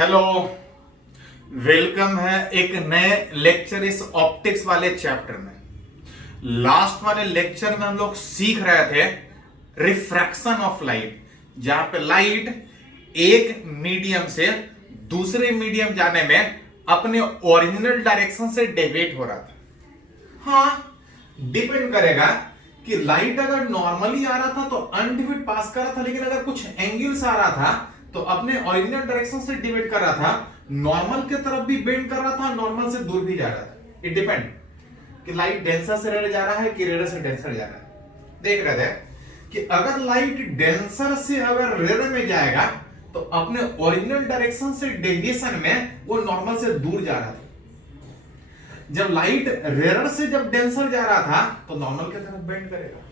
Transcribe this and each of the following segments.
Hello, welcome है एक नए लेक्चर इस ऑप्टिक्स वाले चैप्टर में। लास्ट वाले लेक्चर में हम लोग सीख रहे थे रिफ्रैक्शन ऑफ लाइट, जहां पे लाइट एक मीडियम से दूसरे मीडियम जाने में अपने ओरिजिनल डायरेक्शन से डेविएट हो रहा था। हाँ, डिपेंड करेगा कि लाइट अगर नॉर्मली आ रहा था तो अनडिफिट पास कर रहा था, लेकिन अगर कुछ एंगल्स आ रहा था तो अपने ओरिजिनल डायरेक्शन से डिवाइड कर रहा था, नॉर्मल की तरफ भी बेंड कर रहा था, नॉर्मल से दूर भी जा रहा था। इट डिपेंड कि लाइट डेंसर से रेयर जा रहा है कि रेयर से डेंसर जा रहा है। देख रहे थे कि अगर लाइट डेंसर से अगर रेयर में जाएगा तो अपने ओरिजिनल डायरेक्शन से डेविएशन में वो नॉर्मल से दूर जा रहा था। जब लाइट रेयर से जब डेंसर जा रहा था तो नॉर्मल की तरफ बेंड करेगा।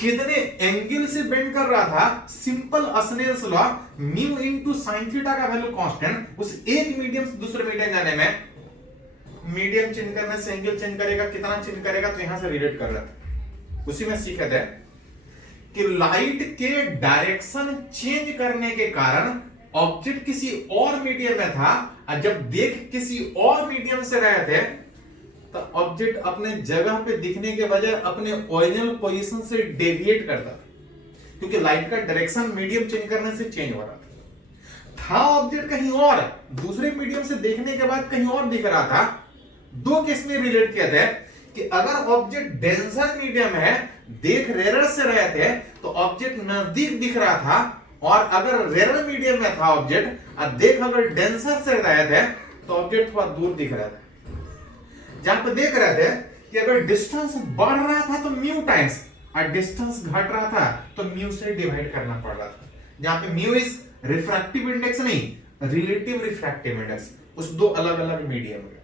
कितने एंगल से बेंड कर रहा था? Simple Snell's law, mu into sin theta का वैल्यू कांस्टेंट, उस एक मीडियम से दूसरे मीडियम जाने में मीडियम चेंज करने से एंगल चेंज करेगा। कितना चेंज करेगा? तो यहां से रिलेट कर रहा था। उसी में सीखे थे कि लाइट के डायरेक्शन चेंज करने के कारण ऑब्जेक्ट किसी और मीडियम में था, और जब देख किसी और मीडियम से रहे थे तो ऑब्जेक्ट अपने जगह पे दिखने के बजाय अपने ओरिजिनल पोजीशन से डेविएट करता था, क्योंकि लाइट का डायरेक्शन मीडियम चेंज करने से चेंज हो रहा था। ऑब्जेक्ट कहीं और दूसरे मीडियम से देखने के बाद कहीं और दिख रहा था। दो केस में रिलेट किया था कि अगर ऑब्जेक्ट डेंसर मीडियम है, देख रेयर से रहे थे तो ऑब्जेक्ट नजदीक दिख रहा था, और अगर रेयर मीडियम में था ऑब्जेक्ट और देख अगर डेंसर से रहे थे तो ऑब्जेक्ट थोड़ा दूर दिख रहा था। जहां पे देख रहे थे कि अगर डिस्टेंस बढ़ रहा था तो म्यू टाइम्स, और डिस्टेंस घट रहा था तो म्यू से डिवाइड करना पड़ रहा था। जहां पे म्यू इज रिफ्रैक्टिव इंडेक्स नहीं, रिलेटिव रिफ्रैक्टिव इंडेक्स, उस दो अलग अलग मीडियम में।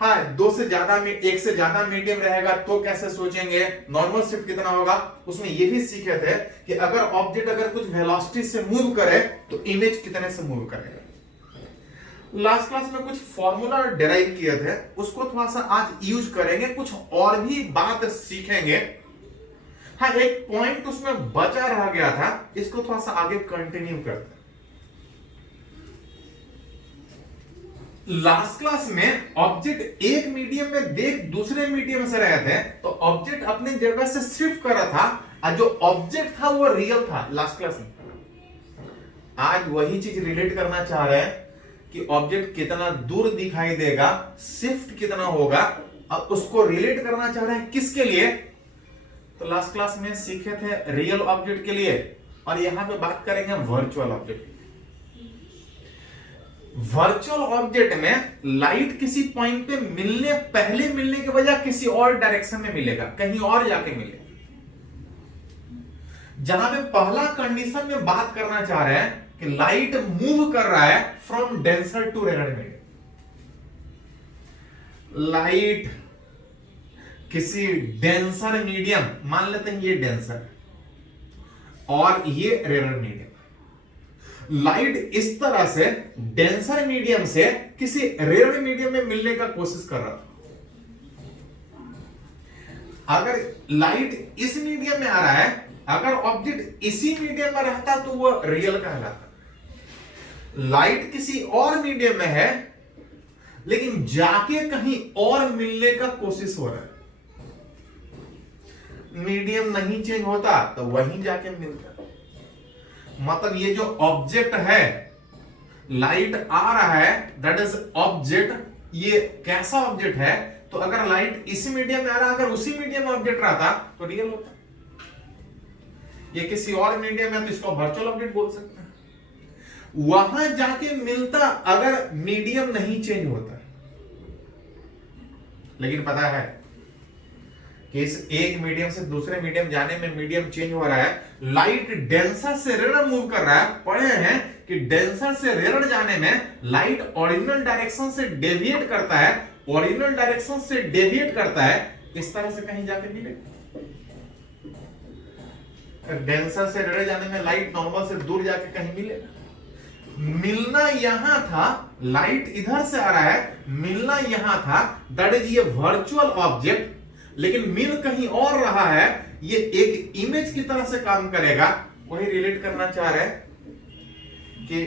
हाँ, दो से ज्यादा में एक से ज्यादा मीडियम रहेगा तो कैसे सोचेंगे, नॉर्मल शिफ्ट कितना होगा। उसमें ये भी सीखे थे कि अगर ऑब्जेक्ट अगर कुछ वेलोसिटी से मूव करे तो इमेज कितने से मूव करेगा। लास्ट क्लास में कुछ फॉर्मूला डिराइव किए थे, उसको थोड़ा सा आज यूज करेंगे, कुछ और भी बात सीखेंगे। हाँ, एक पॉइंट उसमें बचा रह गया था, इसको थोड़ा सा आगे कंटिन्यू करते हैं। लास्ट क्लास में ऑब्जेक्ट एक मीडियम में देख दूसरे मीडियम से रहे थे तो ऑब्जेक्ट अपने जगह से शिफ्ट कर रहा था, और जो ऑब्जेक्ट था वो रियल था लास्ट क्लास में। आज वही चीज रिलेट करना चाह रहे हैं कि ऑब्जेक्ट कितना दूर दिखाई देगा, शिफ्ट कितना होगा, और उसको रिलेट करना चाह रहे हैं किसके लिए। तो लास्ट क्लास में सीखे थे रियल ऑब्जेक्ट के लिए, और यहां पे बात करेंगे वर्चुअल ऑब्जेक्ट। वर्चुअल ऑब्जेक्ट में लाइट किसी पॉइंट पे पहले मिलने के बजाय किसी और डायरेक्शन में मिलेगा, कहीं और जाके मिलेगा। जहां पे पहला कंडीशन में बात करना चाह रहे हैं कि लाइट मूव कर रहा है from denser to rare medium. Light किसी डेंसर मीडियम, मान लेते हैं ये डेंसर और ये रेयर मीडियम। लाइट इस तरह से डेंसर मीडियम से किसी रेयर मीडियम में मिलने का कोशिश कर रहा था। अगर लाइट इस मीडियम में आ रहा है, अगर ऑब्जेक्ट इसी मीडियम में रहता तो वो रियल कहलाता। लाइट किसी और मीडियम में है लेकिन जाके कहीं और मिलने का कोशिश हो रहा है। मीडियम नहीं चेंज होता तो वहीं जाके मिलता। मतलब ये जो ऑब्जेक्ट है, लाइट आ रहा है, दैट इज ऑब्जेक्ट। ये कैसा ऑब्जेक्ट है? तो अगर लाइट इसी मीडियम में आ रहा, अगर उसी मीडियम में ऑब्जेक्ट रहता तो रियल होता। ये किसी और मीडियम में तो इसको वर्चुअल ऑब्जेक्ट बोल सकते हैं। वहां जाके मिलता अगर मीडियम नहीं चेंज होता। लेकिन पता है कि इस एक मीडियम से दूसरे मीडियम जाने में मीडियम चेंज हो रहा है। लाइट डेंसर से रेयर मूव कर रहा है। पढ़े हैं कि डेंसर से रेयर जाने में लाइट ओरिजिनल डायरेक्शन से डेविएट करता है, ओरिजिनल डायरेक्शन से डेविएट करता है, इस तरह से कहीं जाके मिलेगा। डेंसर से रेयर जाने में लाइट नॉर्मल से दूर जाके कहीं मिलेगा। मिलना यहां था, लाइट इधर से आ रहा है, मिलना यहां था, दैट इज ये वर्चुअल ऑब्जेक्ट। लेकिन मिल कहीं और रहा है, ये एक इमेज की तरह से काम करेगा। वही रिलेट करना चाह रहे हैं कि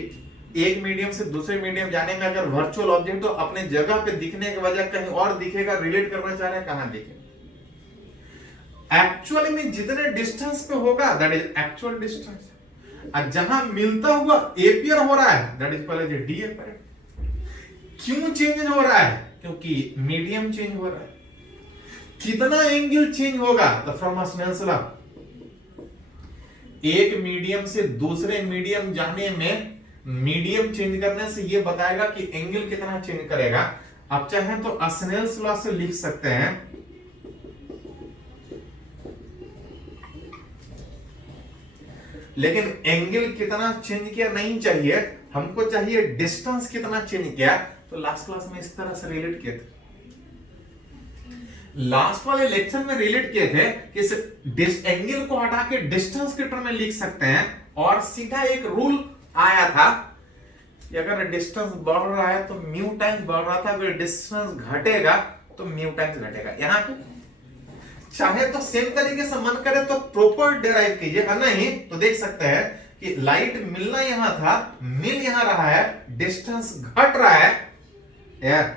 एक मीडियम से दूसरे मीडियम जाने में अगर वर्चुअल ऑब्जेक्ट तो अपने जगह पे दिखने के बजाय कहीं और दिखेगा, रिलेट करना चाह रहे हैं कहां दिखेगा? एक्चुअली में जितने डिस्टेंस पे होगा दैट इज एक्चुअल डिस्टेंस, और जहां मिलता हुआ एपियर हो रहा है that is called as the apparent. क्यों चेंज हो रहा है? क्योंकि मीडियम चेंज हो रहा है। कितना एंगल चेंज होगा? द फ्रॉम स्नेल्स लॉ, एक मीडियम से दूसरे मीडियम जाने में मीडियम चेंज करने से यह बताएगा कि एंगल कितना चेंज करेगा। आप चाहें तो स्नेल्स लॉ से लिख सकते हैं, लेकिन एंगल कितना चेंज किया नहीं चाहिए, हमको चाहिए डिस्टेंस कितना चेंज किया। तो लास्ट क्लास में इस तरह से रिलेट किए थे, लास्ट वाले लेक्चर में रिलेट किए थे कि इस एंगल को हटा के डिस्टेंस के टर्म में लिख सकते हैं, और सीधा एक रूल आया था कि अगर डिस्टेंस बढ़ रहा है तो म्यू टाइम्स बढ़ रहा था, अगर डिस्टेंस घटेगा तो म्यू टाइम्स घटेगा। यहां पे चाहे तो सेम तरीके से मन करे तो प्रॉपर डेराइव कीजिए, नहीं तो देख सकते हैं कि लाइट मिलना यहां था, मिल यहां रहा है, डिस्टेंस घट रहा है यार।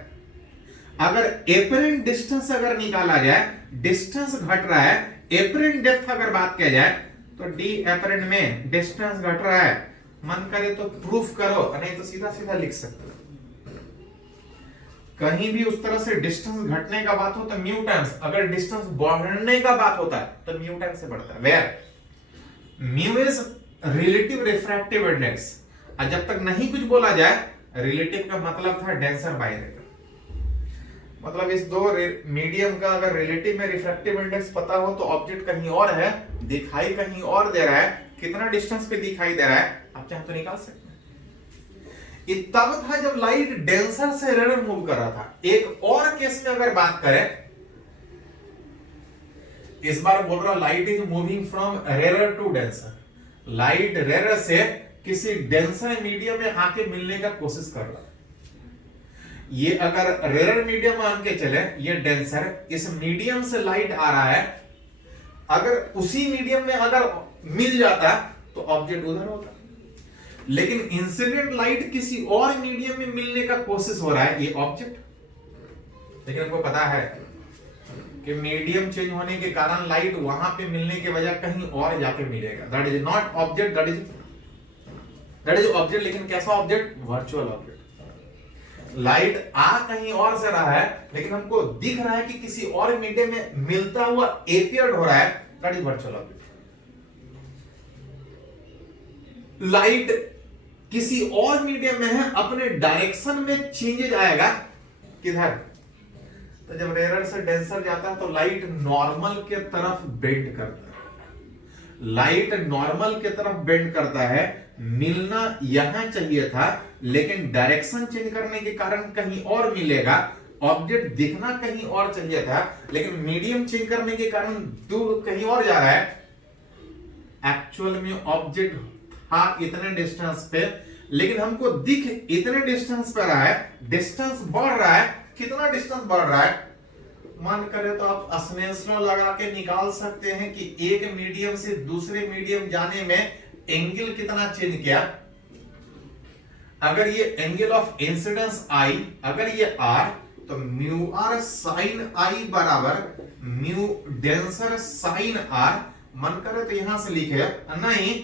अगर एपरेंट डिस्टेंस अगर निकाला जाए, डिस्टेंस घट रहा है, एपरेंट डेप्थ अगर बात किया जाए तो डी एपरेंट में डिस्टेंस घट रहा है, मन करे तो प्रूफ करो, नहीं तो सीधा सीधा लिख सकते हो। कहीं भी उस तरह से डिस्टेंस घटने का बात हो तो म्यू टाइम्स, अगर डिस्टेंस बढ़ने का बात होता है तो म्यू टाइम्स से बढ़ता है। Where mu is relative refractive index, और जब तक नहीं कुछ बोला जाए, रिलेटिव का मतलब था डेंसर बाय रेयर। मतलब इस दो मीडियम का अगर रिलेटिव में रिफ्रैक्टिव इंडेक्स पता हो तो ऑब्जेक्ट कहीं और है, दिखाई कहीं और दे रहा है, कितना डिस्टेंस पे दिखाई दे रहा है आप चाहे तो निकाल सकते हैं। तब था जब लाइट डेंसर से रेयर मूव कर रहा था। एक और केस में अगर बात करें, इस बार बोल रहा light is moving from rare to denser, light rare से किसी डेंसर मीडियम में आके मिलने का कोशिश कर रहा है। ये अगर रेयर मीडियम मान के चले, ये डेंसर, इस मीडियम से लाइट आ रहा है, अगर उसी मीडियम में अगर मिल जाता तो ऑब्जेक्ट उधर होता, लेकिन इंसिडेंट लाइट किसी और मीडियम में मिलने का कोशिश हो रहा है, ये ऑब्जेक्ट। लेकिन आपको पता है कि मीडियम चेंज होने के कारण लाइट वहां पे मिलने के बजाय कहीं और जाके मिलेगा। That is not object, that is object, लेकिन कैसा ऑब्जेक्ट? Virtual object. लाइट आ कहीं और से रहा है, लेकिन हमको दिख रहा है कि किसी और मीडियम में मिलता हुआ एपियर हो रहा है, that is virtual object. Light किसी और मीडियम में है, अपने डायरेक्शन में चेंजेज आएगा, किधर? तो जब रेयर से डेंसर जाता है तो लाइट नॉर्मल के तरफ बेंड करता है, लाइट नॉर्मल के तरफ बेंड करता है, मिलना यहां चाहिए था, लेकिन डायरेक्शन चेंज करने के कारण कहीं और मिलेगा, ऑब्जेक्ट दिखना कहीं और चाहिए था, लेकिन मीडियम चेंज करने के कारण दूर कहीं और जा रहा है। एक्चुअल में ऑब्जेक्ट था इतने डिस्टेंस पे, लेकिन हमको दिख इतने डिस्टेंस पे रहा है, डिस्टेंस बढ़ रहा है, कितना डिस्टेंस बढ़ रहा है? मन करे तो आप स्नेल्स लॉ लगा के निकाल सकते हैं कि एक मीडियम से दूसरे मीडियम जाने में एंगल कितना चेंज किया। अगर ये एंगल ऑफ इंसिडेंस आई, अगर ये आर, तो म्यू आर साइन आई बराबर म्यू डेंसर साइन आर। मन करे तो यहां से लिखे, नहीं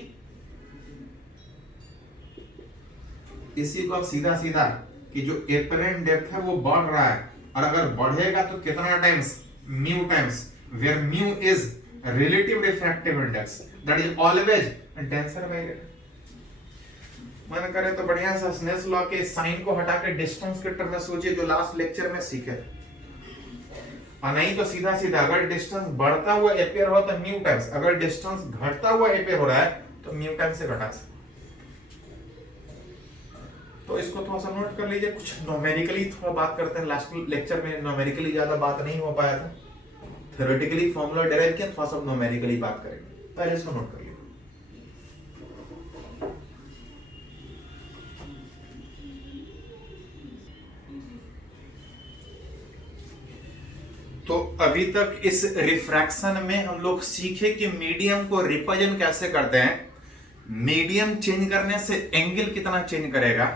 इसी को आप सीधा सीधा कि जो एपरेंट डेप्थ है वो बढ़ रहा है, और अगर बढ़ेगा तो कितना times? Mu times, where mu is relative refractive index, that is always denser by rare. मन करे तो बढ़िया सा स्नेल्स लॉ के साइन को हटा के डिस्टेंस के टर्म में सोचिए, जो लास्ट लेक्चर में सीखे, और नहीं तो सीधा सीधा अगर डिस्टेंस बढ़ता हुआ एपियर हो तो म्यू टाइम्स, अगर डिस्टेंस घटता हुआ एपियर हो रहा है तो म्यू टाइम्स से घटा सकते। तो इसको थोड़ा सा नोट कर लीजिए। कुछ न्यूमेरिकली थोड़ा बात करते हैं, लास्ट लेक्चर में न्यूमेरिकली ज्यादा बात नहीं हो पाया था, थ्योरेटिकली फॉर्मूला डेराइव किया, थोड़ा सा न्यूमेरिकली बात करेंगे। पहले इसको नोट कर लीजिए। तो अभी तक इस रिफ्रैक्शन में हम लोग सीखे कि मीडियम को रिप्रेजेंट कैसे करते हैं। मीडियम चेंज करने से एंगल कितना चेंज करेगा,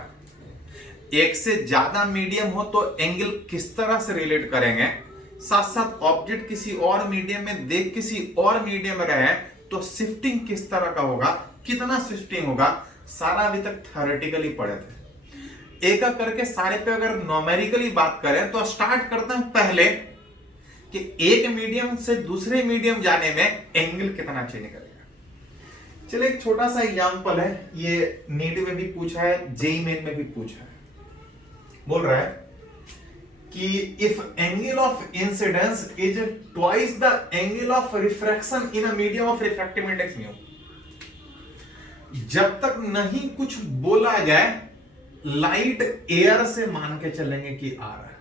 एक से ज्यादा मीडियम हो तो एंगल किस तरह से रिलेट करेंगे, साथ साथ ऑब्जेक्ट किसी और मीडियम में देख किसी और मीडियम में रहे तो शिफ्टिंग किस तरह का होगा, कितना शिफ्टिंग होगा, सारा अभी तक थ्योरेटिकली पढ़े थे। एक एक करके सारे पे अगर न्यूमेरिकली बात करें तो स्टार्ट करते हैं पहले कि एक मीडियम से दूसरे मीडियम जाने में एंगल कितना चेंज करेगा। चलिए एक छोटा सा एग्जांपल है, ये नीट में भी पूछा है, जेईई मेन में भी पूछा है। बोल रहा है कि if angle of incidence is twice the angle of refraction in a medium of refractive index mu, जब तक नहीं कुछ बोला जाए लाइट एयर से मान के चलेंगे कि आ रहा है,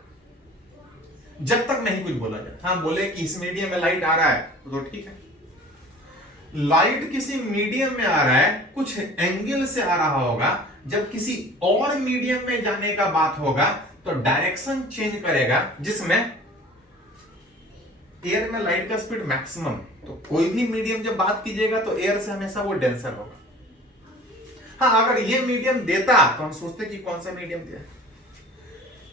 जब तक नहीं कुछ बोला जाए। हाँ बोले कि इस मीडियम में लाइट आ रहा है तो ठीक है, लाइट किसी मीडियम में आ रहा है, कुछ एंगल से आ रहा होगा, जब किसी और मीडियम में जाने का बात होगा तो डायरेक्शन चेंज करेगा, जिसमें एयर में लाइट का स्पीड मैक्सिमम, तो कोई भी मीडियम जब बात कीजिएगा तो एयर से हमेशा वो डेंसर होगा। हाँ अगर ये मीडियम देता तो हम सोचते कि कौन सा मीडियम दिया,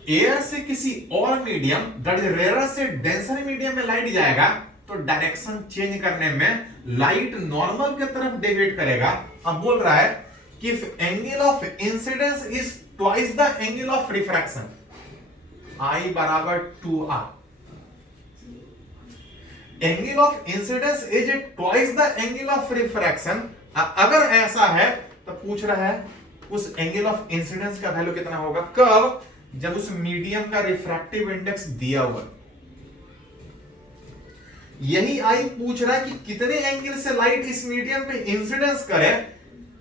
एयर से किसी और मीडियम दैट इज रेयर से डेंसर मीडियम में लाइट जाएगा तो डायरेक्शन चेंज करने में लाइट नॉर्मल की तरफ डेविएट करेगा। अब बोल रहा है कि if angle of incidence is twice the angle of refraction, I बराबर 2r, angle of incidence is twice the angle of refraction. अगर ऐसा है तो पूछ रहा है उस एंगल ऑफ इंसिडेंस का वैल्यू कितना होगा, कब, जब उस मीडियम का रिफ्रैक्टिव इंडेक्स दिया हुआ। यही आई पूछ रहा है कि कितने एंगल से लाइट इस मीडियम पे इंसिडेंस करे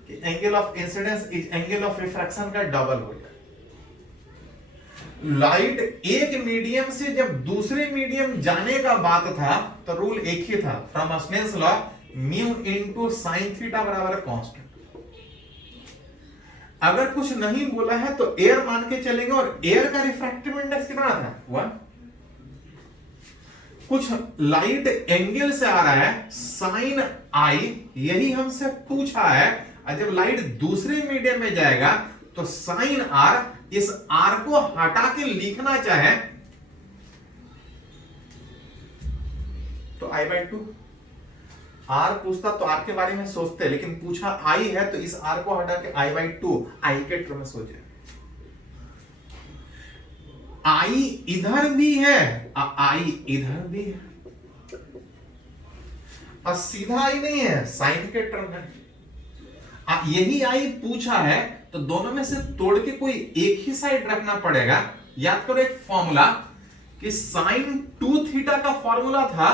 कि angle of incidence is angle of refraction का डबल हो जाए। लाइट एक मीडियम से जब दूसरे मीडियम जाने का बात था तो रूल एक ही था, from Snell's law, mu into sine theta बराबर कांस्टेंट। अगर कुछ नहीं बोला है तो एयर मान के चलेंगे, और एयर का रिफ्रैक्टिव इंडेक्स कितना था, 1। कुछ लाइट एंगल से आ रहा है साइन आई, यही हमसे पूछा है, और जब लाइट दूसरे मीडियम में जाएगा तो साइन आर, इस आर को हटा के लिखना चाहे तो I/2। आर पूछता तो आर के बारे में सोचते, लेकिन पूछा आई है तो इस आर को हटा के I/2 आई के टर्म में सोचे। आई इधर भी है, आई इधर भी है, और सीधा आई नहीं है, साइन के टर्म है। यही आई पूछा है तो दोनों में से तोड़ के कोई एक ही साइड रखना पड़ेगा। याद करो एक फॉर्मूला कि साइन 2 थीटा का फॉर्मूला था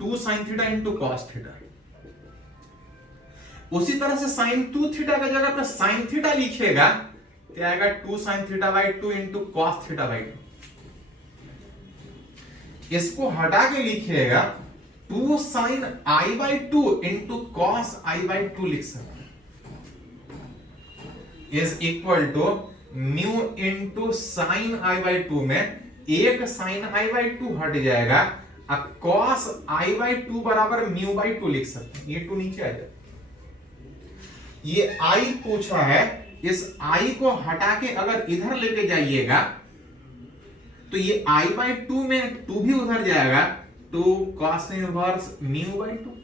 2 sin theta into cos theta. उसी तरह से साइन 2 थीटा का जगह पर साइन थीटा लिखिएगा तो आएगा 2 sin theta by 2 into cos theta by 2। इसको हटा के लिखिएगा 2 sin I/2 into cos I/2 लिख सकते हैं, is equal to mu into sine I/2 में एक साइन I/2 हट जाएगा, कॉस I/2 बराबर म्यू बाई 2 लिख सकते हैं, ये 2 नीचे आ जाए। ये आई पूछा है, इस आई को हटा के अगर इधर लेके जाइएगा तो ये I/2 में 2 भी उधर जाएगा, 2 cos inverse mu by 2।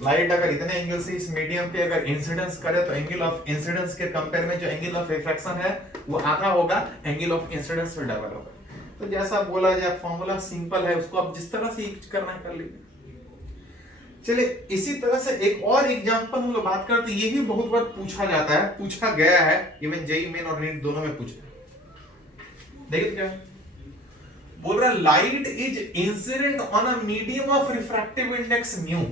Light अगर इतने एंगल से इस मीडियम पे अगर इंसिडेंस करे तो एंगल ऑफ इंसिडेंस के कंपेयर में जो एंगल ऑफ रिफ्रैक्शन है वो आधा होगा, एंगल ऑफ इंसिडेंस से डबल होगा। तो जैसा बोला जाए फॉर्मूला सिंपल है, उसको आप जिस तरह से यूज करना है कर लीजिए। चलिए इसी तरह से एक और एग्जांपल हम लोग बात करते हैं, ये भी बहुत बार पूछा जाता है, पूछा गया है, इवन जेईई मेन और नीट दोनों में पूछा। देखिए क्या बोल रहा है, light is incident on a medium of refractive index mu.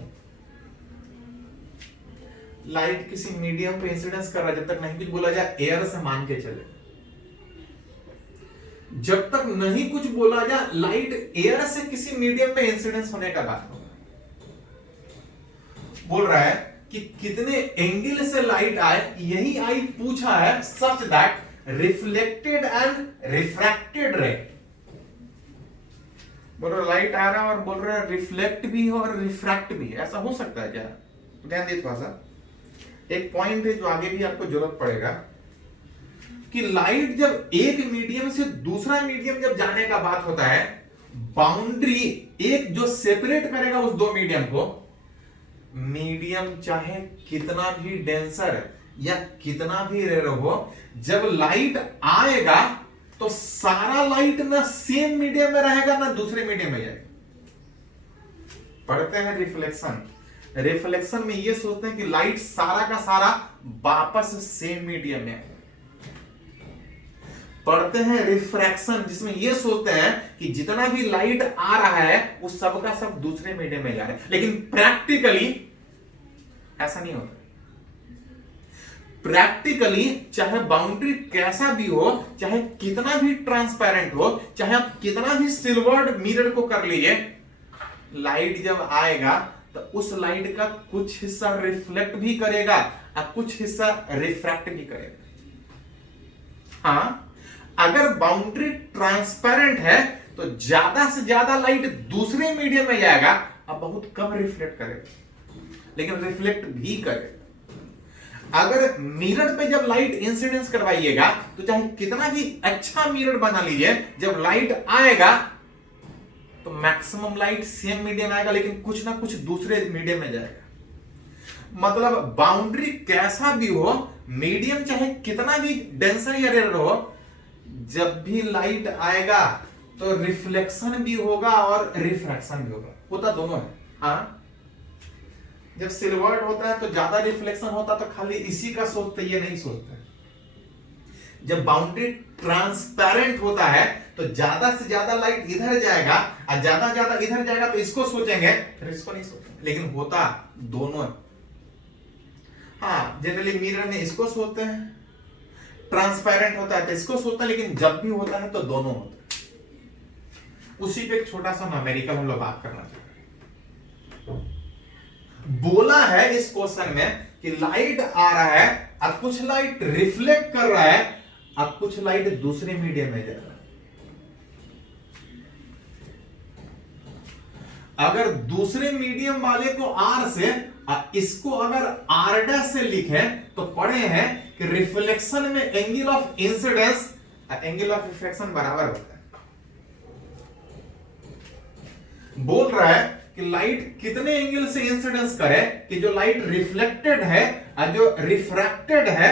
Light किसी मीडियम पे इंसिडेंस कर रहा है, जब तक नहीं कुछ बोला जाए एयर से मान के चले, जब तक नहीं कुछ बोला जाए लाइट एयर से किसी मीडियम पे इंसिडेंस होने का बात होगा। बोल रहा है कि कितने एंगल से लाइट आए, यही आई पूछा है, such that reflected and refracted रे बोल रहे लाइट आ रहा है और बोल रहे रिफ्लेक्ट भी है और रिफ्रैक्ट भी है, ऐसा हो सकता है क्या? ध्यान दीजिए थोड़ा सा, एक पॉइंट है जो आगे भी आपको जरूरत पड़ेगा कि लाइट जब एक मीडियम से दूसरा मीडियम जब जाने का बात होता है, बाउंड्री एक जो सेपरेट करेगा उस दो मीडियम को, मीडियम चाहे कितना भी डेंसर या कितना भी रेयर हो, जब लाइट आएगा तो सारा लाइट ना सेम मीडियम में रहेगा ना दूसरे मीडियम में जाएगा। पढ़ते हैं रिफ्लेक्शन, रिफ्लेक्शन में ये सोचते हैं कि लाइट सारा का सारा वापस सेम मीडियम में आएगा। पढ़ते हैं रिफ्रैक्शन, जिसमें ये सोचते हैं कि जितना भी लाइट आ रहा है वो सबका सब दूसरे मीडियम में जा रहा है, लेकिन प्रैक्टिकली ऐसा नहीं होता। प्रैक्टिकली चाहे बाउंड्री कैसा भी हो, चाहे कितना भी ट्रांसपेरेंट हो, चाहे आप कितना भी सिल्वर्ड मिरर को कर लीजिए, लाइट जब आएगा तो उस लाइट का कुछ हिस्सा रिफ्लेक्ट भी करेगा और कुछ हिस्सा रिफ्रैक्ट भी करेगा। हाँ, अगर बाउंड्री ट्रांसपेरेंट है तो ज्यादा से ज्यादा लाइट दूसरे मीडियम में जाएगा और बहुत कम रिफ्लेक्ट करेगा, लेकिन रिफ्लेक्ट भी करेगा। अगर मिरर पे जब लाइट इंसिडेंस करवाइएगा तो चाहे कितना भी अच्छा मिरर बना लीजिए, जब लाइट आएगा तो मैक्सिमम लाइट सेम मीडियम आएगा, लेकिन कुछ ना कुछ दूसरे मीडियम में जाएगा। मतलब बाउंड्री कैसा भी हो, मीडियम चाहे कितना भी डेंसर या रेयर हो, जब भी लाइट आएगा तो रिफ्लेक्शन भी होगा और रिफ्रैक्शन भी होता दोनों है। हाँ, जब सिल्वर्ड होता है तो ज्यादा रिफ्लेक्शन होता, तो खाली इसी का सोचते, ये नहीं सोचते। जब बाउंड्री ट्रांसपेरेंट होता है तो ज्यादा से ज्यादा लाइट इधर जाएगा और ज्यादा इधर जाएगा, तो इसको सोचेंगे फिर इसको नहीं सोचेंगे, लेकिन होता दोनों है। हाँ, जनरली मिरर में इसको सोचते हैं, ट्रांसपेरेंट होता है तो इसको सोचता है, लेकिन जब भी होता है तो दोनों होता है। उसी पे एक छोटा सा न्यूमेरिकल हम लोग बात करना चाहते हैं। बोला है इस क्वेश्चन में कि लाइट आ रहा है, अब कुछ लाइट रिफ्लेक्ट कर रहा है, अब कुछ लाइट दूसरे मीडियम में जा रहा है। अगर दूसरे मीडियम वाले को R से, इसको अगर R' से लिखे तो पढ़े हैं कि रिफ्लेक्शन में angle of incidence angle of reflection बराबर होता है। बोल रहा है कि लाइट कितने एंगल से इंसिडेंस करे कि जो लाइट रिफ्लेक्टेड है और जो रिफ्रैक्टेड है,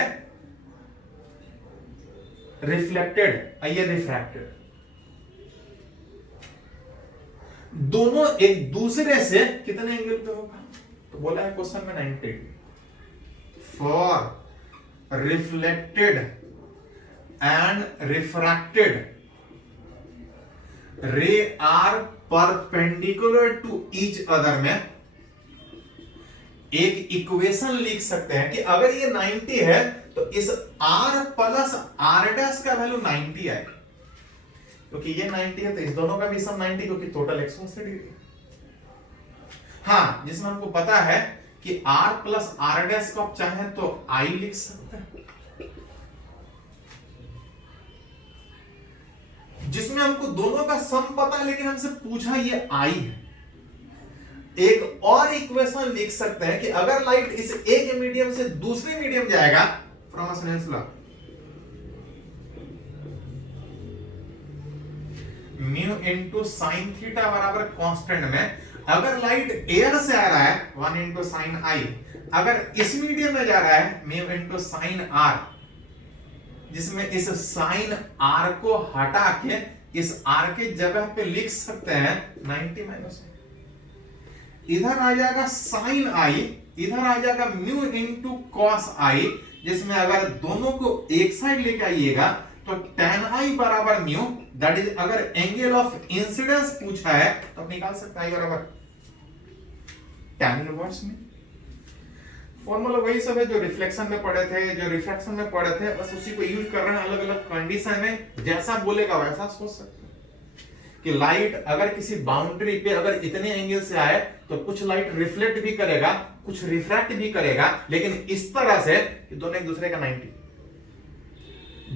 रिफ्लेक्टेड ये रिफ्रैक्टेड, दोनों एक दूसरे से कितने एंगल पे होगा? तो बोला है क्वेश्चन में 90 degree. For reflected and refracted ray are perpendicular to each other में एक इक्वेशन लिख सकते हैं कि अगर ये 90 है तो इस R प्लस R' का वैल्यू 90 आएगा, क्योंकि ये 90 है तो इस दोनों का भी सम 90, क्योंकि टोटल 180 डिग्री। हाँ, जिसमें हमको पता है कि R प्लस R' को आप चाहें तो I लिख सकते हैं, जिसमें हमको दोनों का सम पता है, लेकिन हमसे पूछा ये I है। एक और इक्वेशन लिख सकते हैं कि अगर लाइट इस एक मीडियम से दूसरे मीडियम जाएगा, from Snell's law, mu into sine theta बराबर कांस्टेंट में, अगर लाइट एयर से आ रहा है 1 इनटू साइन आई, अगर इस मीडियम में जा रहा है म्यू इनटू साइन आर, जिसमें इस साइन आर को हटा के इस आर के जगह पे लिख सकते हैं 90 माइनस, इधर आ जाएगा साइन आई, इधर आ जाएगा म्यू इनटू कॉस आई, जिसमें अगर दोनों को एक साइड लेके आइएगा तो tan i बराबर म्यू, दैट इज अगर एंगल ऑफ इंसिडेंस पूछा है तो आप निकाल सकते हैं i बराबर tan इनवर्स में। फॉर्मूला वही सब है जो रिफ्लेक्शन में पढ़े थे, जो रिफ्रैक्शन में पढ़े थे, बस उसी को यूज कर रहे हैं अलग अलग कंडीशन में। जैसा बोलेगा वैसा सोच सकते हैं कि लाइट अगर किसी बाउंड्री पे अगर इतने एंगल से आए तो कुछ लाइट रिफ्लेक्ट भी करेगा, कुछ रिफ्रैक्ट भी करेगा, लेकिन इस तरह से कि दोनों एक दूसरे का 90।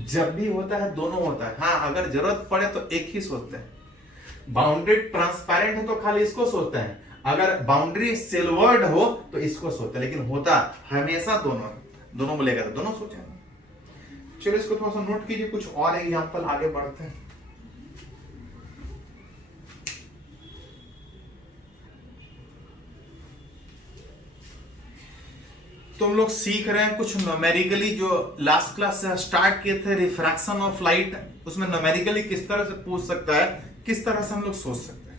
जब भी होता है दोनों होता है। हाँ, अगर जरूरत पड़े तो एक ही सोचते हैं। बाउंड्री ट्रांसपेरेंट है तो खाली इसको सोचते हैं, अगर बाउंड्री सिल्वर्ड हो तो इसको सोचते हैं, लेकिन होता हमेशा दोनों बोलेगा तो दोनों सोचेंगे। चलो इसको थोड़ा सा नोट कीजिए, कुछ और एग्जांपल आगे बढ़ते हैं। तुम लोग सीख रहे हैं कुछ न्यूमेरिकली, जो लास्ट क्लास से स्टार्ट किए थे रिफ्रैक्शन ऑफ लाइट, उसमें न्यूमेरिकली किस तरह से पूछ सकता है, किस तरह से हम लोग सोच सकते हैं।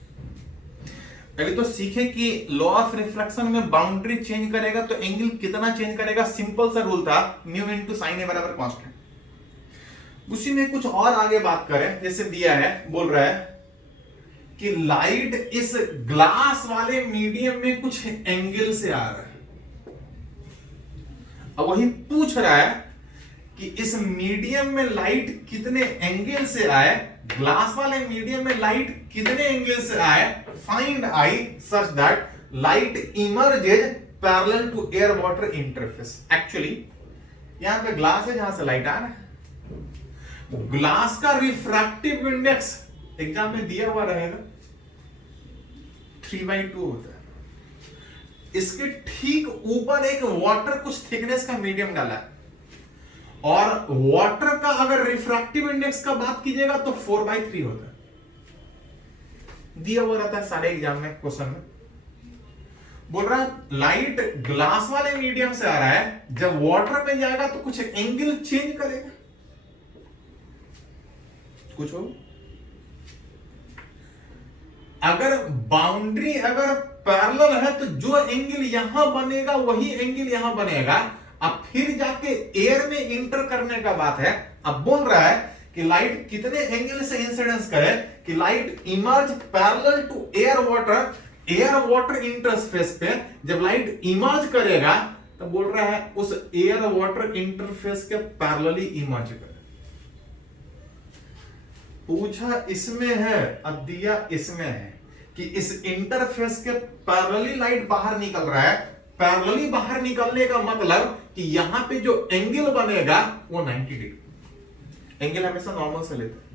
पहले तो सीखे कि लॉ ऑफ रिफ्रैक्शन में बाउंड्री चेंज करेगा तो एंगल कितना चेंज करेगा। सिंपल सा रूल था, म्यू इनटू साइन ए बराबर कांस्टेंट। उसी में कुछ और आगे बात करें, जैसे दिया है, बोल रहा है कि लाइट इस ग्लास वाले मीडियम में कुछ एंगल से आ रहा है। अब वही पूछ रहा है कि इस मीडियम में लाइट कितने एंगल से आए, ग्लास वाले मीडियम में लाइट कितने एंगल से आए, find I such that light emerges parallel to air water interface. Actually यहां पे ग्लास है जहां से लाइट आ रहा है, ग्लास का रिफ्रैक्टिव इंडेक्स एग्जाम में दिया हुआ रहेगा 3/2 होता है। इसके ठीक ऊपर एक वाटर कुछ थिकनेस का मीडियम डाला है, और वाटर का अगर रिफ्रैक्टिव इंडेक्स का बात कीजिएगा तो 4/3 होता है, दिया हुआ रहता है सारे एग्जाम में क्वेश्चन में। बोल रहा है लाइट ग्लास वाले मीडियम से आ रहा है, जब वाटर में जाएगा तो कुछ एंगल चेंज करेगा, कुछ हो। अगर बाउंड्री अगर पैरेलल है तो जो एंगल यहां बनेगा वही एंगल यहां बनेगा। अब फिर जाके एयर में इंटर करने का बात है। अब बोल रहा है कि लाइट कितने एंगल से इंसिडेंस करे, कि light emerge parallel to air water interface पे जब लाइट इमर्ज करेगा तो बोल रहा है उस एयर वाटर इंटरफेस के पैरेलली इमर्ज करे। पूछा इसमें है, अब दिया इसमें है कि इस इंटरफेस के पैरेलली लाइट बाहर निकल रहा है। पैरेलली बाहर निकलने का मतलब कि यहां पे जो एंगल बनेगा वो 90 डिग्री। एंगल हमेशा नॉर्मल से लेते हैं।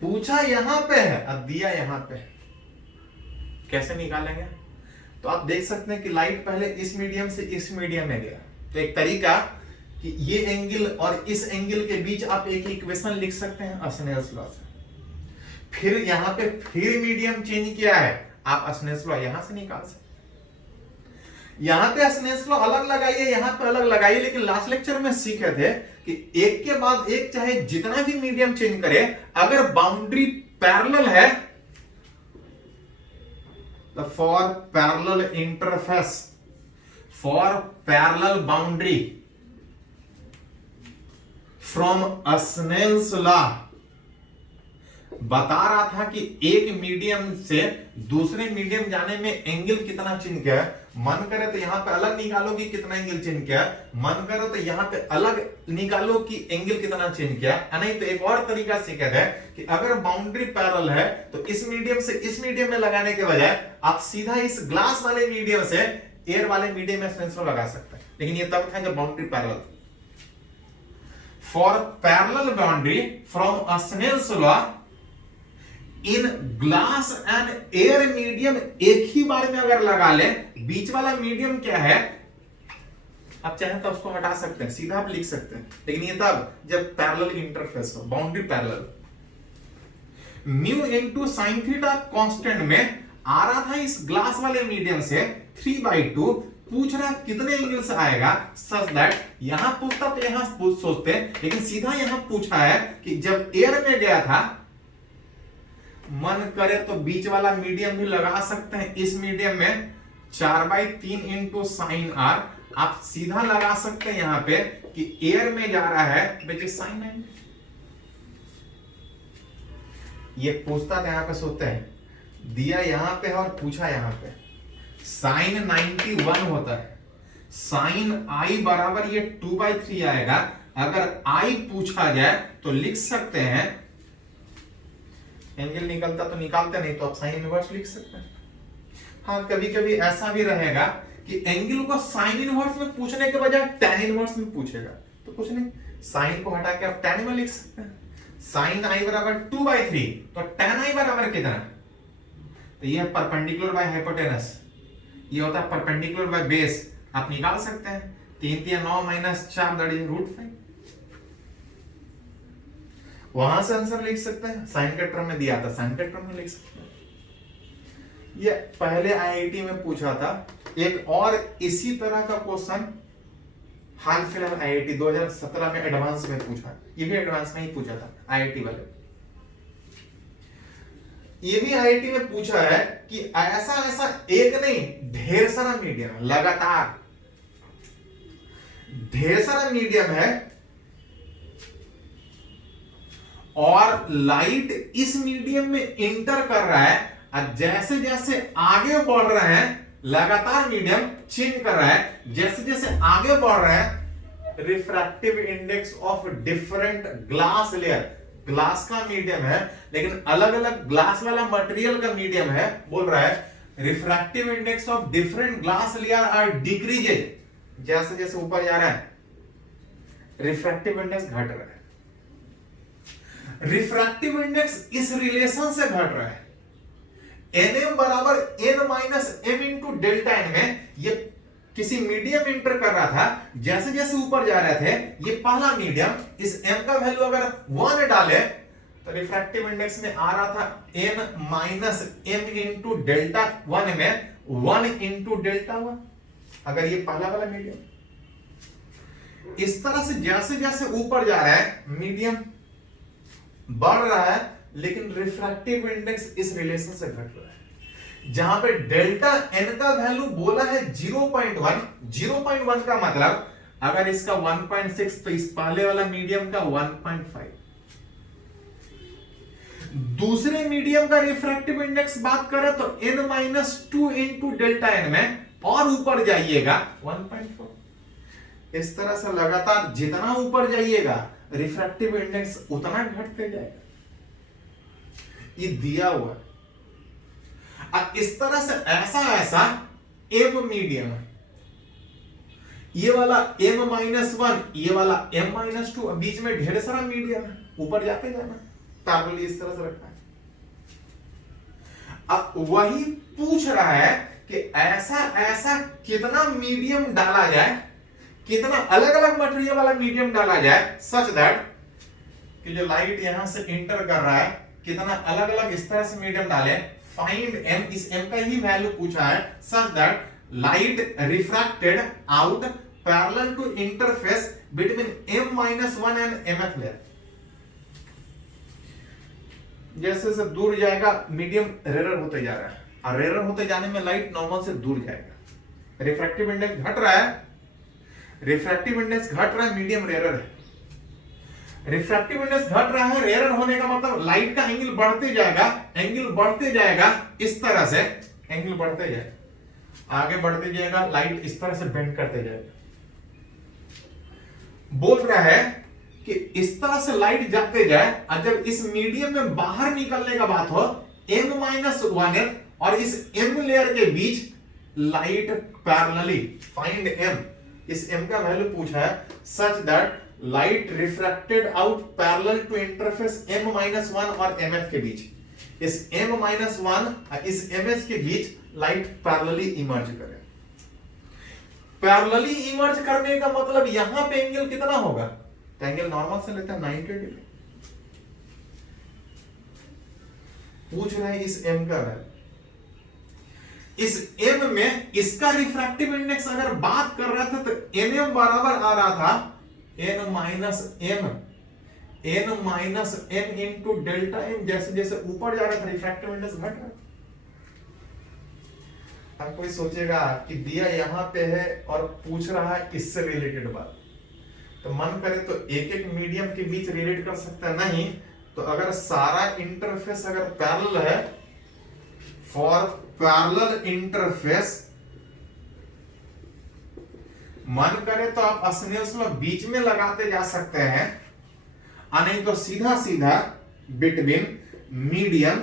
पूछा यहां पे है, अब दिया यहां पे है, कैसे निकालेंगे? तो आप देख सकते हैं कि लाइट पहले इस मीडियम से इस मीडियम में गया, तो एक तरीका कि ये एंगल और इस एंगल के बीच आप एक इक्वेशन लिख सकते हैं अस्नेल्स लॉ से। फिर यहां पे फिर मीडियम चेंज किया है, आप अस्नेल्स लॉ यहां से निकाल सकते। यहां पे अस्नेल्स लॉ अलग लगाइए, यहां पे अलग लगाइए, लेकिन लास्ट लेक्चर में सीखे थे कि एक के बाद एक चाहे जितना भी मीडियम चेंज करे, अगर बाउंड्री पैरेलल है तो for parallel interface, for parallel boundary from Snell's law बता रहा था कि एक मीडियम से दूसरे मीडियम जाने में एंगल कितना चेंज किया है। मन करे तो यहां पे अलग निकालो कि कितना एंगल चेंज किया, मन करे तो यहां पे अलग निकालो कि एंगल कितना चेंज किया। नहीं तो एक और तरीका सीखा है कि अगर बाउंड्री पैरेलल है तो इस मीडियम से इस मीडियम में लगाने के बजाय आप सीधा इस ग्लास वाले मीडियम से एयर वाले मीडियम में सेंसर लगा सकते हैं। लेकिन ये तब था जब boundary parallel. For parallel boundary from Snell's law in glass and air medium एक ही बार में अगर लगा ले, बीच वाला मीडियम क्या है आप चाहें तो उसको हटा सकते हैं, सीधा आप लिख सकते हैं, लेकिन ये तब जब पैरेलल इंटरफेस हो, boundary parallel. Mu into sine theta constant में आ रहा था इस ग्लास वाले मीडियम से 3/2, पूछ रहा है कितने एंगल से आएगा, सच दैट यहां पूछता तो यहां सोचते, लेकिन सीधा यहां पूछा है कि जब एयर में गया था, मन करे तो बीच वाला मीडियम भी लगा सकते हैं। इस मीडियम में 4/3 इंटू साइन आर आप सीधा लगा सकते हैं यहां पे कि एयर में जा रहा है विच इज साइन 90। ये पूछता था यहां पे सोचते हैं, दिया यहां पे और पूछा यहां पे। साइन 91 होता है, साइन आई बराबर ये 2/3 आएगा। अगर आई पूछा जाए तो लिख सकते हैं, एंगल निकलता तो निकालते नहीं तो आप साइन इनवर्स लिख सकते हैं। हाँ कभी कभी ऐसा भी रहेगा कि एंगल को साइन इनवर्स में पूछने के बजाय टैन इनवर्स में पूछेगा, तो कुछ नहीं, साइन को हटा के आप टैन में लिख सकते हैं। साइन आई बराबर 2/3, तो tan आई बराबर कितना? तो ये परपेंडिकुलर बाय हाइपोटेनस, ये होता है परपेंडिकुलर बाय बेस। आप निकाल सकते हैं 3 3 9 माइनस 4 दैट इज √5। वहां से आंसर लिख सकते हैं, साइन के टर्म में दिया था, साइन के टर्म में लिख सकते हैं। ये पहले आईआईटी में पूछा था। एक और इसी तरह का क्वेश्चन हाल फिलहाल आईआईटी 2017 में एडवांस में पूछा, ये भी एडवांस में ही पूछा था आईआईटी वाले। ये भी आईआईटी में पूछा है कि ऐसा ऐसा एक नहीं ढेर सारा मीडियम है, लगातार ढेर सारा मीडियम है और लाइट इस मीडियम में इंटर कर रहा है, और जैसे जैसे आगे बढ़ रहे हैं लगातार मीडियम चेंज कर रहा है, जैसे जैसे आगे बढ़ रहे हैं refractive index of different glass layer, glass का मीडियम है लेकिन अलग अलग ग्लास वाला मटेरियल का मीडियम है, बोल रहा है refractive index of different glass layer are decreases, जैसे जैसे ऊपर जा रहा है रिफ्रैक्टिव इंडेक्स घट रहा है। रिफ्रैक्टिव इंडेक्स इस रिलेशन से घट रहा है, nm बराबर n minus m into delta n में ये किसी मीडियम इंटर कर रहा था, जैसे जैसे ऊपर जा रहे थे ये पहला मीडियम, इस m का वैल्यू अगर 1 डाले तो रिफ्रैक्टिव इंडेक्स में आ रहा था n minus m into delta 1 में 1 इंटू डेल्टा 1, अगर ये पहला वाला मीडियम। इस तरह से जैसे जैसे ऊपर जा रहा है मीडियम बढ़ रहा है लेकिन रिफ्रैक्टिव इंडेक्स इस रिलेशन से घट रहा है। जहां पे डेल्टा n का वैल्यू बोला है 0.1, 0.1 का मतलब अगर इसका 1.6 तो इस पहले वाला मीडियम का 1.5। दूसरे मीडियम का रिफ्रैक्टिव इंडेक्स बात करें तो n minus 2 into delta n में और ऊपर जाइएगा 1.4। इस तरह से लगातार जितना ऊपर जाइएगा रिफ्रैक्टिव इंडेक्स उतना घटते जाएगा, ये दिया हुआ है। अब इस तरह से ऐसा ऐसा m मीडियम है, ये वाला m माइनस 1, ये वाला m माइनस 2, बीच में ढेर सारा मीडियम है, ऊपर जाते जाना पैरेलली इस तरह से रखा है। अब वही पूछ रहा है कि ऐसा ऐसा कितना मीडियम डाला जाए, कितना अलग अलग मटेरियल वाला मीडियम डाला जाए सच दैट कि जो लाइट यहां से इंटर कर रहा है कितना अलग अलग इस तरह से मीडियम डाले, फाइंड m, इस m का ही वैल्यू पूछा है such that light refracted out parallel to interface between m minus 1 and mth layer. जैसे जैसे दूर जाएगा मीडियम रेयर होते जा रहा है, और रेयर होते जाने में लाइट नॉर्मल से दूर जाएगा, रिफ्रैक्टिव इंडेक्स घट रहा है, रिफ्रैक्टिव इंडेक्स घट रहा है, मीडियम रेयर है। रिफ्रैक्टिव इंडेक्स घट रहा है, रेयर होने का मतलब लाइट का एंगल बढ़ते जाएगा, एंगल बढ़ते जाएगा इस तरह से, एंगल बढ़ते जाएगा, आगे बढ़ते जाएगा, लाइट इस तरह से बेंड करते जाएगा। बोल रहा है कि इस तरह से लाइट जाते जाए, और जब इस मीडियम में बाहर निकलने का बात हो m माइनस 1 और इस m लेयर के बीच लाइट पैरेलली, फाइंड m, इस m का वैल्यू पूछा है such that light refracted out parallel to interface m minus 1 और mf के बीच, इस m माइनस 1 और इस ms के बीच लाइट पैरेलली इमर्ज करे। पैरेलली इमर्ज करने का मतलब यहां पे एंगल कितना होगा, तो एंगल नॉर्मल से लेता है 90 डिग्री। पूछ रहा है इस m का वैल्यू, इस m में इसका रिफ्रैक्टिव इंडेक्स अगर बात कर रहा था तो nm बराबर आ रहा था n minus m into delta m, जैसे जैसे ऊपर जा रहा था रिफ्रैक्टिव इंडेक्स घट रहा। अब कोई सोचेगा कि दिया यहां पे है और पूछ रहा है इससे रिलेटेड बात, तो मन करे तो एक एक मीडियम के बीच रिलेट कर सकता है, नहीं तो अगर सारा इंटरफेस अगर पैरेलल है, फॉर पैरेलल इंटरफेस मन करे तो आप स्नेल्स लॉ बीच में लगाते जा सकते हैं, नहीं तो सीधा सीधा बिटवीन मीडियम,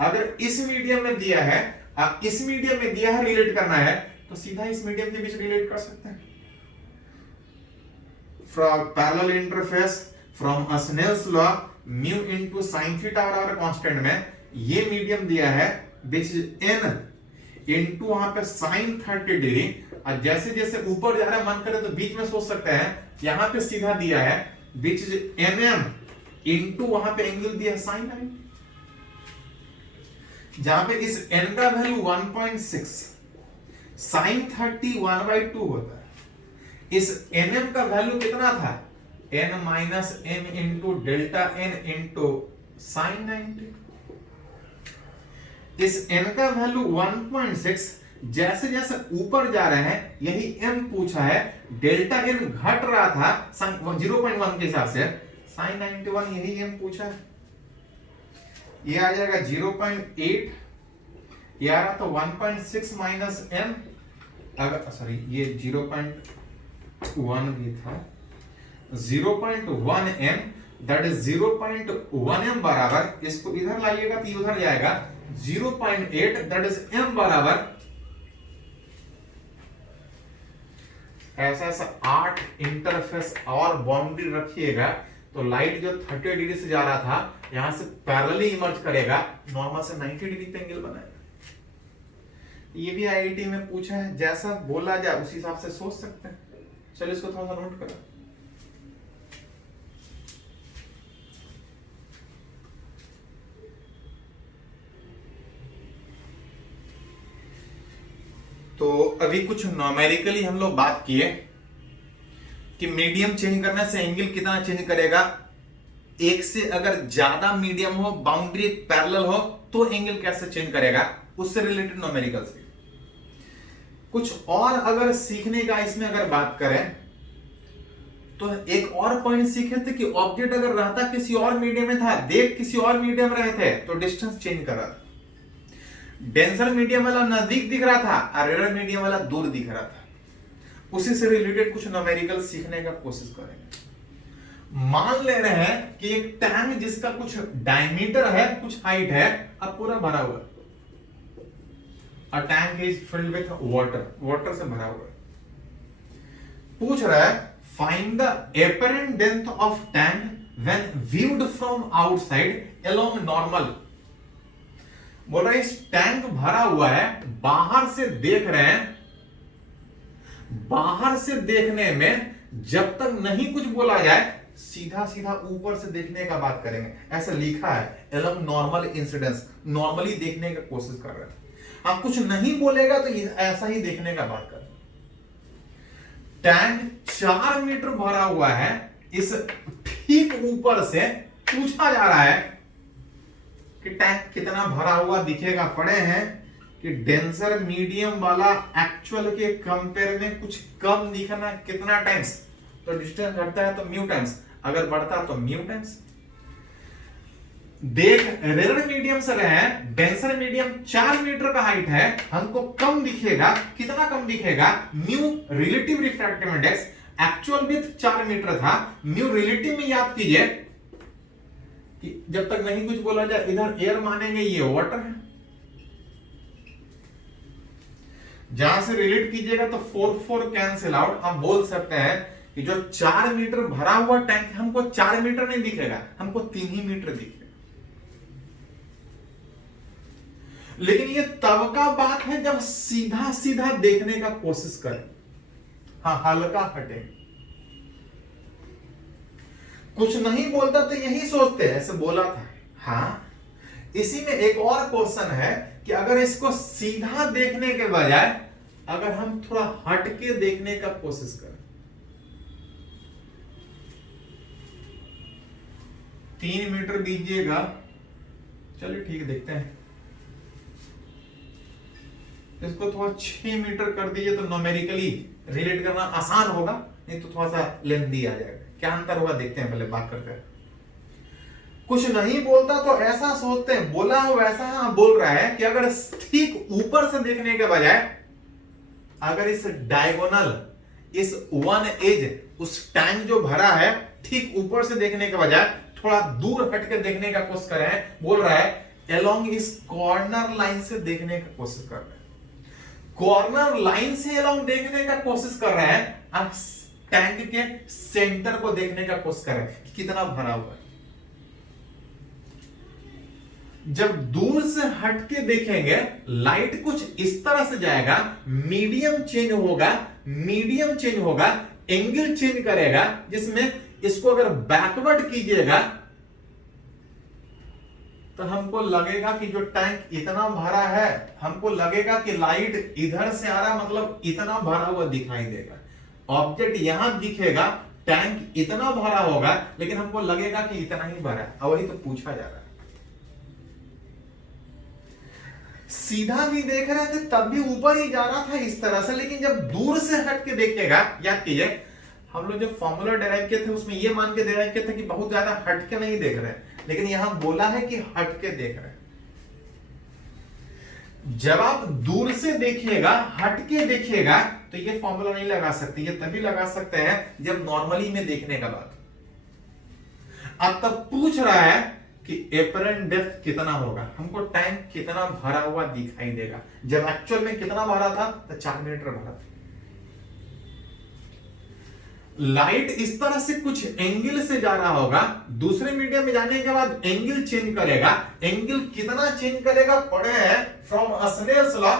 अगर इस मीडियम में दिया है, अब इस मीडियम में दिया है रिलेट करना है तो सीधा इस मीडियम के बीच रिलेट कर सकते हैं। From parallel interface from Snell's law mu into sine theta बराबर कांस्टेंट में ये मीडियम दिया है विच इज एन इनटू वहां पे साइन 30 डिग्री। और जैसे जैसे ऊपर जा रहा है मन करे तो बीच में सोच सकते हैं, यहां पे सीधा दिया है विच इज एम इनटू वहां पे एंगल दिया है साइन 90, जहां पे इस n का वैल्यू 1.6 साइन 30 1/2 होता है। इस nm का वैल्यू कितना था, n minus m into delta n into sine 90। इस n का वैल्यू 1.6, जैसे जैसे ऊपर जा रहे हैं यही m पूछा है, डेल्टा n घट रहा था 0.1 के हिसाब से, साइन 91 यही m पूछा है। ये आ जाएगा 0.8, ये आ रहा तो 1.6 माइनस m, अगर सॉरी ये 0.1 भी था, 0.1 m दैट इज 0.1 m बराबर, इसको इधर लाइएगा तो उधर जाएगा 0.8 दैट इज m बराबर ऐसा ऐसा 8 इंटरफेस और बाउंड्री रखिएगा तो लाइट जो 30 डिग्री से जा रहा था यहां से पैरेलली इमर्ज करेगा, नॉर्मल से 90 डिग्री पे एंगल बनाएगा। ये भी आईआईटी में पूछा है, जैसा बोला जाए उसी हिसाब से सोच सकते हैं। चलो इसको थोड़ा सा नोट करो। तो अभी कुछ न्यूमेरिकली हम लोग बात किए कि मीडियम चेंज करने से एंगल कितना चेंज करेगा। एक से अगर ज्यादा मीडियम हो, बाउंड्री पैरेलल हो तो एंगल कैसे चेंज करेगा, उससे रिलेटेड न्यूमेरिकल से कुछ और अगर सीखने का इसमें अगर बात करें तो एक और पॉइंट सीखे थे कि ऑब्जेक्ट अगर रहता किसी और मीडियम में था, देख किसी और मीडियम रहे थे तो डिस्टेंस चेंज कर रहा था। डेंसर मीडियम वाला नजदीक दिख रहा था और रेयर मीडियम वाला दूर दिख रहा था। उसी से रिलेटेड कुछ न्यूमेरिकल सीखने का कोशिश करेंगे। मान ले रहे हैं कि एक टैंक जिसका कुछ डायमीटर है, कुछ हाइट है, अब पूरा भरा हुआ है। A tank is filled with water, water से भरा हुआ है। पूछ रहा है find the apparent depth of tank when viewed from outside along normal। बोल रहा है इस टैंक भरा हुआ है, बाहर से देख रहे हैं, बाहर से देखने में जब तक नहीं कुछ बोला जाए सीधा सीधा ऊपर से देखने का बात करेंगे। ऐसा लिखा है along normal incidence, नॉर्मली देखने का कोशिश कर रहे हैं। हाँ कुछ नहीं बोलेगा तो ऐसा ही देखने का बात कर। टैंक 4 मीटर भरा हुआ है, इस ठीक ऊपर से पूछा जा रहा है कि टैंक कितना भरा हुआ दिखेगा। पढ़े हैं कि डेंसर मीडियम वाला एक्चुअल के कंपेयर में कुछ कम दिखना कितना टाइम्स, तो डिस्टेंस घटता है तो म्यू टाइम्स, अगर बढ़ता तो म्यू टाइम्स। देख रेयर मीडियम से रहे हैं, डेंसर मीडियम 4 मीटर का हाइट है, हमको कम दिखेगा, कितना कम दिखेगा, mu relative refractive index, actual width 4 metre था, म्यू रिलेटिव में याद कीजिए कि जब तक नहीं कुछ बोला जाए इधर एयर मानेंगे, ये वाटर है। जहां से रिलेट कीजिएगा तो 4 कैंसिल आउट। आप बोल सकते हैं कि जो 4 मीटर भरा हुआ टैंक है, हमको 4 मीटर नहीं दिखेगा, हमको 3 ही मीटर दिखेगा। लेकिन ये तब का बात है जब सीधा सीधा देखने का कोशिश करें। हाँ हल्का हटे, कुछ नहीं बोलता तो यही सोचते ऐसे बोला था। हाँ इसी में एक और क्वेश्चन है कि अगर इसको सीधा देखने के बजाय अगर हम थोड़ा हटके देखने का कोशिश करें, 3 मीटर दीजिएगा, चलिए ठीक है देखते हैं। इसको थोड़ा 6 मीटर कर दीजिए तो न्यूमेरिकली रिलेट करना आसान होगा, नहीं तो थोड़ा सा लेंथी आ जाएगा। क्या अंतर होगा देखते हैं, पहले बात करते हैं। कुछ नहीं बोलता तो ऐसा सोचते हैं, बोला हो वैसा बोल रहा है कि अगर ठीक ऊपर से देखने के बजाय अगर इस डायगोनल, इस वन एज, उस टैंक जो भरा है ठीक ऊपर से देखने के बजाय थोड़ा दूर हटकर देखने का कोशिश कर रहे हैं। बोल रहा है अलोंग इस कॉर्नर लाइन से देखने का कोशिश कर रहे हैं, कॉर्नर लाइन से अलोंग देखने का कोशिश कर रहे हैं, टैंक के सेंटर को देखने का कोशिश कर रहे हैं। कितना भरा हुआ है। जब दूर से हट के देखेंगे लाइट कुछ इस तरह से जाएगा, मीडियम चेंज होगा, एंगल चेंज करेगा, जिसमें इसको अगर बैकवर्ड कीजिएगा तो हमको लगेगा कि जो टैंक इतना भरा है, हमको लगेगा कि लाइट इधर से आ रहा, मतलब इतना भरा हुआ दिखाई देगा। ऑब्जेक्ट यहां दिखेगा, टैंक इतना भरा होगा, लेकिन हमको लगेगा कि इतना ही भरा है। और वही तो पूछा जा रहा है। सीधा भी देख रहे थे तब भी ऊपर ही जा रहा था इस तरह से, लेकिन जब दूर से हट के देखेगा, याद कीजिए हम लोग जो फॉर्मूला डिराइव किए थे उसमें ये मान के डिराइव किए थे कि बहुत ज्यादा हट के नहीं देख रहे, लेकिन यहां बोला है कि हट के देख रहे। जब आप दूर से देखिएगा, हट के देखिएगा, तो ये फॉर्मूला नहीं लगा सकते, ये तभी लगा सकते हैं जब नॉर्मली में देखने का बाद। अब तब पूछ रहा है कि एपरेंट डेप्थ कितना होगा, हमको टैंक कितना भरा हुआ दिखाई देगा। जब एक्चुअल में कितना भरा था तो 4 मीटर भरा था। लाइट इस तरह से कुछ एंगल से जा रहा होगा, दूसरे मीडियम में जाने के बाद एंगल चेंज करेगा। एंगल कितना चेंज करेगा पढ़े हैं फ्रॉम अस्नेल्स लॉ,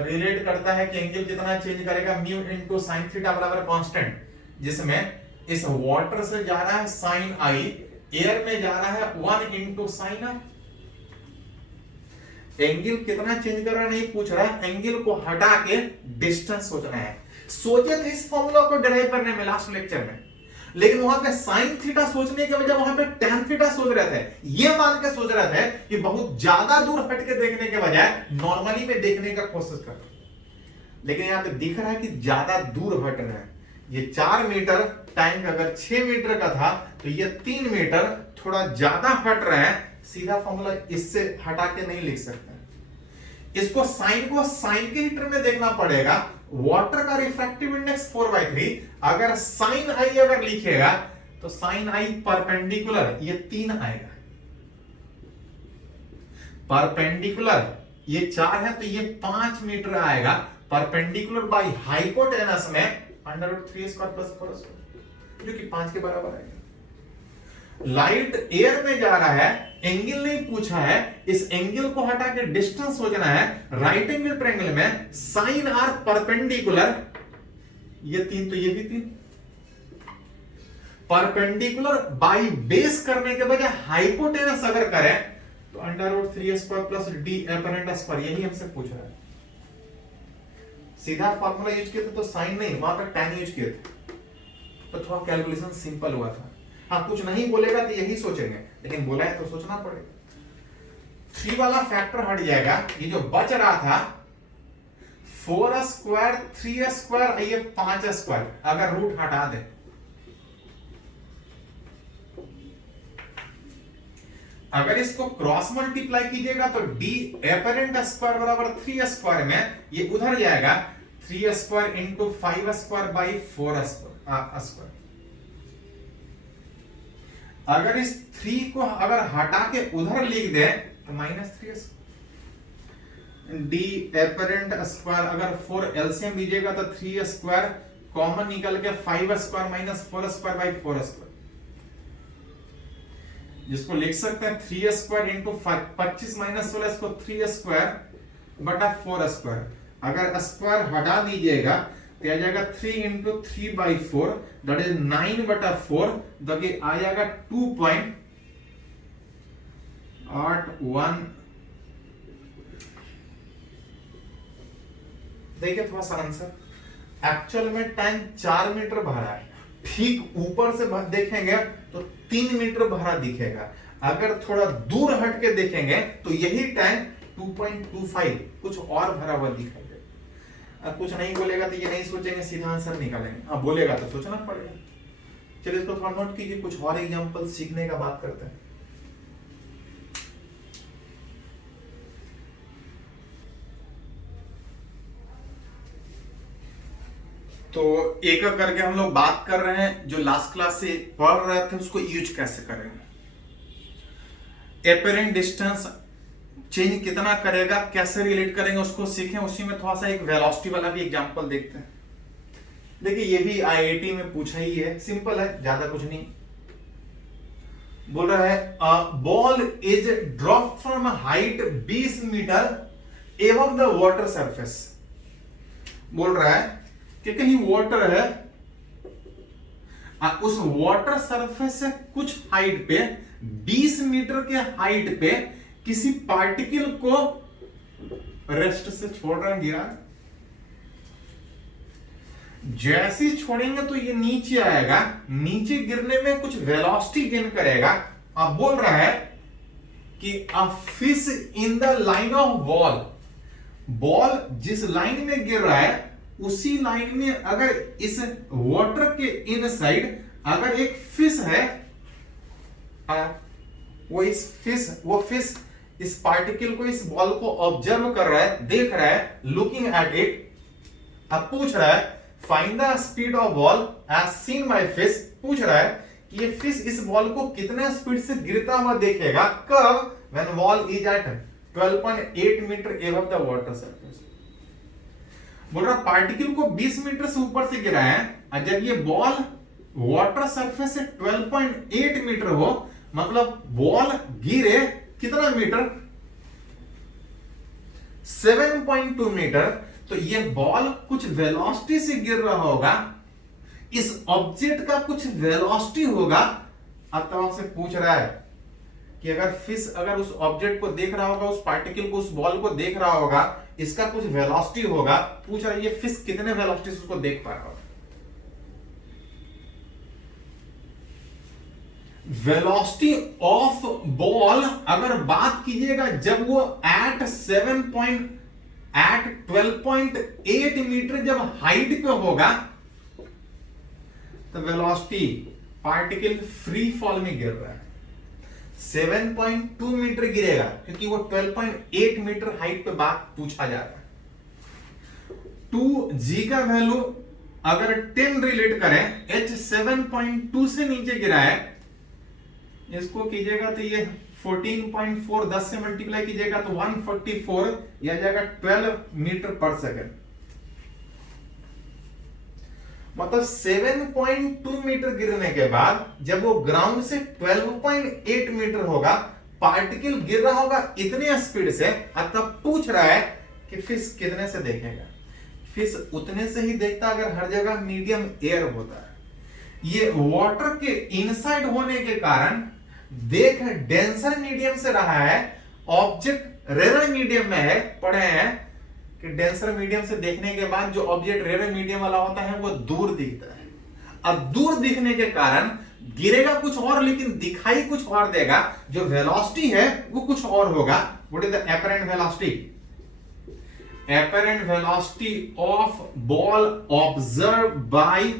रिलेट करता है कि एंगल कितना चेंज करेगा, म्यू इनटू sin थीटा बराबर कांस्टेंट, जिसमें इस वाटर से जा रहा है sin i, एयर में जा रहा है 1 इनटू sin i। एंगल कितना चेंज कर रहा है नहीं पूछ रहा है, एंगल को हटा के डिस्टेंस सोचना है। सोचे थे इस फॉर्मूला को डिराइव करने में लास्ट लेक्चर में, लेकिन वहां पे sin थीटा सोचने के बजाय वहां पे tan थीटा सोच रहे थे। ये मान के सोच रहे थे कि बहुत ज्यादा दूर हट के देखने के बजाय नॉर्मली में देखने का कोशिश कर, लेकिन यहां पे दिख रहा है कि ज्यादा दूर हट रहे हैं। ये 4 मीटर, टैंक अगर 6 मीटर का था तो ये 3 मीटर, थोड़ा ज्यादा हट रहे हैं। सीधा फॉर्मूला इससे हटा के नहीं लिख सकते, इसको साइन को साइन के ही टर्म में देखना पड़ेगा। वाटर का रिफ्रैक्टिव इंडेक्स 4/3, अगर साइन आई अगर लिखेगा तो साइन आई परपेंडिकुलर ये 3 आएगा, परपेंडिकुलर ये 4 है तो ये 5 मीटर आएगा। परपेंडिकुलर बाय हाइपोटेनस में √3² जो कि 5 के बराबर आएगा। लाइट एयर में जा रहा है, एंगल नहीं पूछा है, इस एंगल को हटा के डिस्टेंस सोचना है। राइट एंगल ट्रायंगल में साइन आर परपेंडिकुलर, ये 3 तो ये भी 3, परपेंडिकुलर बाय बेस करने के बजाय हाइपोटेनस अगर करें तो √3² + d एपरेंट स्क्वायर, यही हमसे पूछ रहा है। सीधा फॉर्मूला यूज किया था तो साइन नहीं, वहां पर tan यूज किए थे, तो थोड़ा कैलकुलेशन सिंपल हुआ था। हाँ कुछ नहीं बोलेगा तो यही सोचेंगे, लेकिन बोला है तो सोचना पड़ेगा। 3 वाला फैक्टर हट जाएगा, ये जो बच रहा था 4² 3² ये 5², अगर रूट हटा दे अगर इसको क्रॉस मल्टीप्लाई कीजिएगा तो d एपरेंट स्क्वायर बराबर 3² में ये उधर जाएगा 3² इंटू 5² बाई 4²। अगर इस 3 को अगर हटा के उधर लिख दे तो -3 d एपरेंट स्क्वायर, अगर 4 एलसीएम लीजिएगा तो 3² कॉमन निकल के 5² माइनस 4² बाई 4², जिसको लिख सकते हैं 3² इंटू 25 माइनस 16 को 3² बटा 4²। अगर स्क्वायर हटा दीजिएगा तो आ जाएगा 3 इंटू 3/4 दैट इज 9 बटा 4, तो आ जाएगा 2.81। देखिए थोड़ा सा आंसर, एक्चुअल में टैंक 4 मीटर भरा है, ठीक ऊपर से देखेंगे तो 3 मीटर भरा दिखेगा। अगर थोड़ा दूर हट के देखेंगे तो यही टैंक 2.25 कुछ और भरा हुआ दिखाई देगा। कुछ नहीं बोलेगा तो ये नहीं सोचेंगे, सीधा आंसर निकालेंगे। हाँ बोलेगा तो सोचना पड़ेगा। चलिए इसको थोड़ा नोट कीजिए, कुछ और एग्जांपल सीखने का बात करते हैं। तो एक एक करके हम लोग बात कर रहे हैं, जो लास्ट क्लास से पढ़ रहे थे उसको यूज कैसे करेंगे। एपरेंट डिस्टेंस चेंज कितना करेगा, कैसे रिलेट करेंगे उसको सीखें। उसी में थोड़ा सा एक वेलोसिटी वाला भी एग्जांपल देखते हैं। देखिए ये भी आईआईटी में पूछा ही है, सिंपल है, ज्यादा कुछ नहीं। बोल रहा है ball is drop from height 20 metre above the water surface. बोल रहा है कि कहीं वाटर है, उस वाटर सरफेस से कुछ हाइट पे 20 मीटर के हाइट पे किसी पार्टिकल को रेस्ट से छोड़ रहे हैं, गिरा। जैसे ही छोड़ेंगे तो ये नीचे आएगा, नीचे गिरने में कुछ वेलोसिटी गेन करेगा। अब बोल रहा है कि a fish in the line of ball, ball जिस लाइन में गिर रहा है उसी लाइन में अगर इस वाटर के इनसाइड अगर एक फिश है, वो फिश इस पार्टिकल को, इस बॉल को ऑब्जर्व कर रहा है, देख रहा है, लुकिंग एट इट। अब पूछ रहा है find the speed of ball as seen by fish. पूछ रहा है कि ये फिश इस बॉल को कितने स्पीड से गिरता हुआ देखेगा, कब, when ball is at 12.8 metre above the water surface. बोल रहा पार्टिकल को 20 मीटर से ऊपर से गिरा है, और जब ये बॉल वाटर सरफेस से 12.8 मीटर हो, मतलब बॉल गिरे कितना मीटर, 7.2 मीटर। तो ये बॉल कुछ वेलोसिटी से गिर रहा होगा, इस ऑब्जेक्ट का कुछ वेलोसिटी होगा। अब तो आपसे पूछ रहा है कि अगर फिश अगर उस ऑब्जेक्ट को देख रहा होगा, उस पार्टिकल को, उस बॉल को देख रहा होगा, इसका कुछ वेलोसिटी होगा। पूछ रहा है ये फिश कितने वेलोसिटी से उसको देख पा रहा होगा। वेलोसिटी ऑफ बॉल अगर बात कीजिएगा जब वो एट 12.8 मीटर जब हाइट पे होगा, तो वेलोसिटी पार्टिकल फ्री फॉल में गिर रहा है, 7.2 मीटर गिरेगा, क्योंकि वो 12.8 मीटर हाइट पे बात पूछा जा रहा है। 2g का वैल्यू अगर 10 रिलेट करें, h 7.2 से नीचे गिरा है, इसको कीजिएगा तो ये 14.4 10 से मल्टीप्लाई कीजिएगा तो 144 या जाएगा 12 मीटर पर सेकेंड। मतलब 7.2 मीटर गिरने के बाद जब वो ग्राउंड से 12.8 मीटर होगा, पार्टिकल गिर रहा होगा इतने स्पीड से, तब पूछ रहा है कि फिश कितने से देखेगा। फिश उतने से ही देखता अगर हर जगह मीडियम एयर होता है। ये वाटर के इनसाइड होने के कारण देख डेंसर मीडियम से रहा है, ऑब्जेक्ट रेयर मीडियम में है। पढ़े हैं कि डेंसर मीडियम से देखने के बाद जो ऑब्जेक्ट रेयर मीडियम वाला होता है वो दूर दिखता है। अब दूर दिखने के कारण गिरेगा कुछ और, लेकिन दिखाई कुछ और देगा, जो वेलोसिटी है वो कुछ और होगा। What is the apparent velocity? Apparent velocity of ball observe by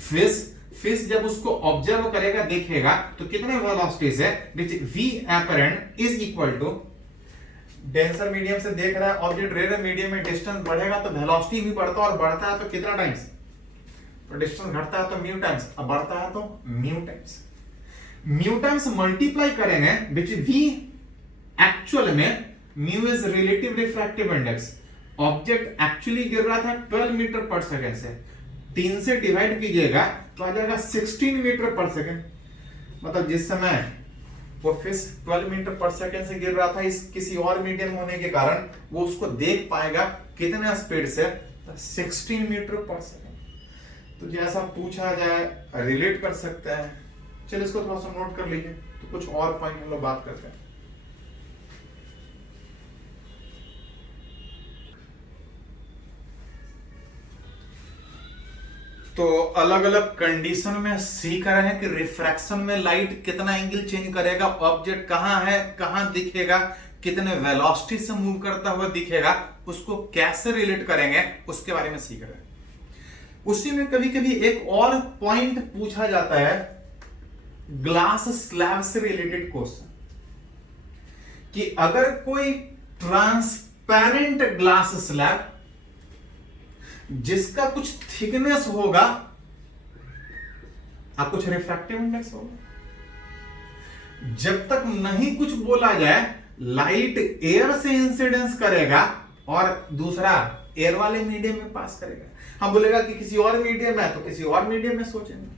fish. Fish जब उसको ऑब्जर्व करेगा, देखेगा, तो कितने वेलोसिटी से, v apparent is equal to, denser medium से देख रहा है ऑब्जेक्ट, रेयर मीडियम में डिस्टेंस बढ़ेगा तो वेलोसिटी भी बढ़ता है, और बढ़ता है तो कितना टाइम्स, तो डिस्टेंस घटता है तो म्यू टाइम्स, अब बढ़ता है तो म्यू टाइम्स मल्टीप्लाई करेंगे विच v एक्चुअल में, mu is relative refractive index. Object actually गिर रहा था 12 मीटर पर सेकेंड से, 3 से डिवाइड कीजिएगा तो आ जाएगा 16 मीटर पर सेकेंड। मतलब जिस समय वो फिश 12 मीटर पर सेकेंड से गिर रहा था, इस किसी और मीडियम होने के कारण वो उसको देख पाएगा कितने स्पीड से, 16 मीटर पर सेकेंड। तो जैसा पूछा जाए रिलेट कर सकते हैं। चलिए इसको थोड़ा सा नोट कर लीजिए, तो कुछ और पॉइंट हम लोग बात करते हैं। तो अलग अलग कंडीशन में सीख रहे हैं कि रिफ्रैक्शन में लाइट कितना एंगल चेंज करेगा, ऑब्जेक्ट कहां है, कहां दिखेगा, कितने वेलोसिटी से मूव करता हुआ दिखेगा, उसको कैसे रिलेट करेंगे, उसके बारे में सीख रहे हैं। उसी में कभी कभी एक और पॉइंट पूछा जाता है, ग्लास स्लैब से रिलेटेड क्वेश्चन, कि अगर कोई ट्रांसपेरेंट ग्लास स्लैब जिसका कुछ थिकनेस होगा और कुछ रिफ्रैक्टिव इंडेक्स होगा, जब तक नहीं कुछ बोला जाए, लाइट एयर से इंसिडेंस करेगा और दूसरा एयर वाले मीडियम में पास करेगा। हम बोलेगा कि किसी और मीडियम है तो किसी और मीडियम में सोचेंगे।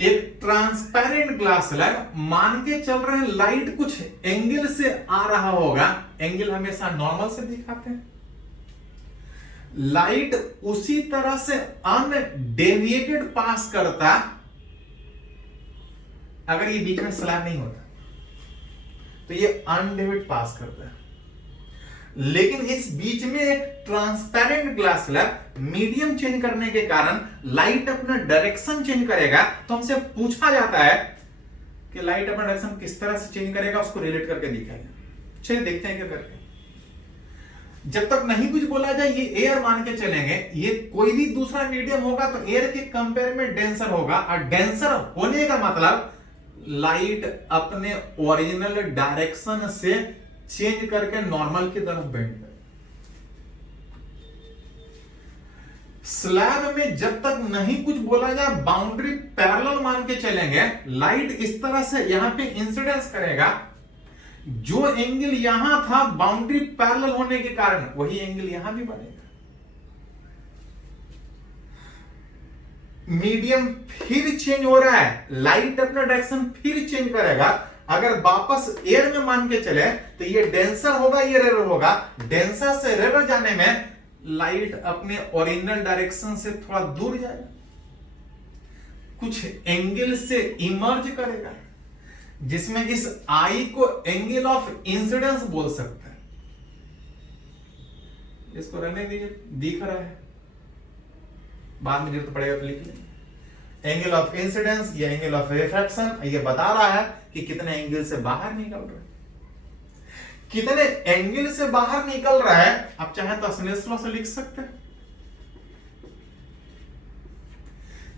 एक ट्रांसपेरेंट ग्लास स्लैब, मान के चल रहे हैं लाइट कुछ एंगल से आ रहा होगा, एंगल हमेशा नॉर्मल से दिखाते हैं, लाइट उसी तरह से अनडेविएटेड पास करता अगर ये बीच में स्लैब नहीं होता, तो ये अनडेविएटेड पास करता है। लेकिन इस बीच में एक transparent glass slab, medium change करने के कारण लाइट अपना डायरेक्शन चेंज करेगा। तो हमसे पूछा जाता है कि लाइट अपना डायरेक्शन किस तरह से चेंज करेगा, उसको रिलेट करके दिखाएगा। चलिए देखते हैं क्या करके। जब तक नहीं कुछ बोला जाए, ये एयर मान के चलेंगे, ये कोई भी दूसरा मीडियम होगा तो एयर के कंपेयर में डेंसर होगा, और डेंसर होने का मतलब लाइट अपने ओरिजिनल डायरेक्शन से चेंज करके नॉर्मल की तरफ बेंड करेगा। स्लैब में जब तक नहीं कुछ बोला जाए, बाउंड्री पैरेलल मान के चलेंगे, लाइट इस तरह से यहां पे इंसिडेंस करेगा, जो एंगल यहां था बाउंड्री पैरेलल होने के कारण वही एंगल यहां भी बनेगा। मीडियम फिर चेंज हो रहा है, लाइट अपना डायरेक्शन फिर चेंज करेगा। अगर वापस एयर में मान के चले तो ये डेंसर होगा, ये रेयर होगा। डेंसर से रेयर जाने में लाइट अपने ओरिजिनल डायरेक्शन से थोड़ा दूर जाएगा, कुछ एंगल से इमर्ज करेगा, जिसमें इस आई को एंगल ऑफ इंसिडेंस बोल सकते हैं। इसको रहने दीजिए, दिख रहा है, बाद में जरूरत पड़ेगा तो लिख लेंगे। एंगल ऑफ इंसिडेंस या एंगल ऑफ रिफ्रैक्शन, ये बता रहा है कि कितने एंगल से बाहर निकल रहा है। कितने एंगल से बाहर निकल रहा है आप चाहे तो स्नेल्स लॉ से लिख सकते हैं,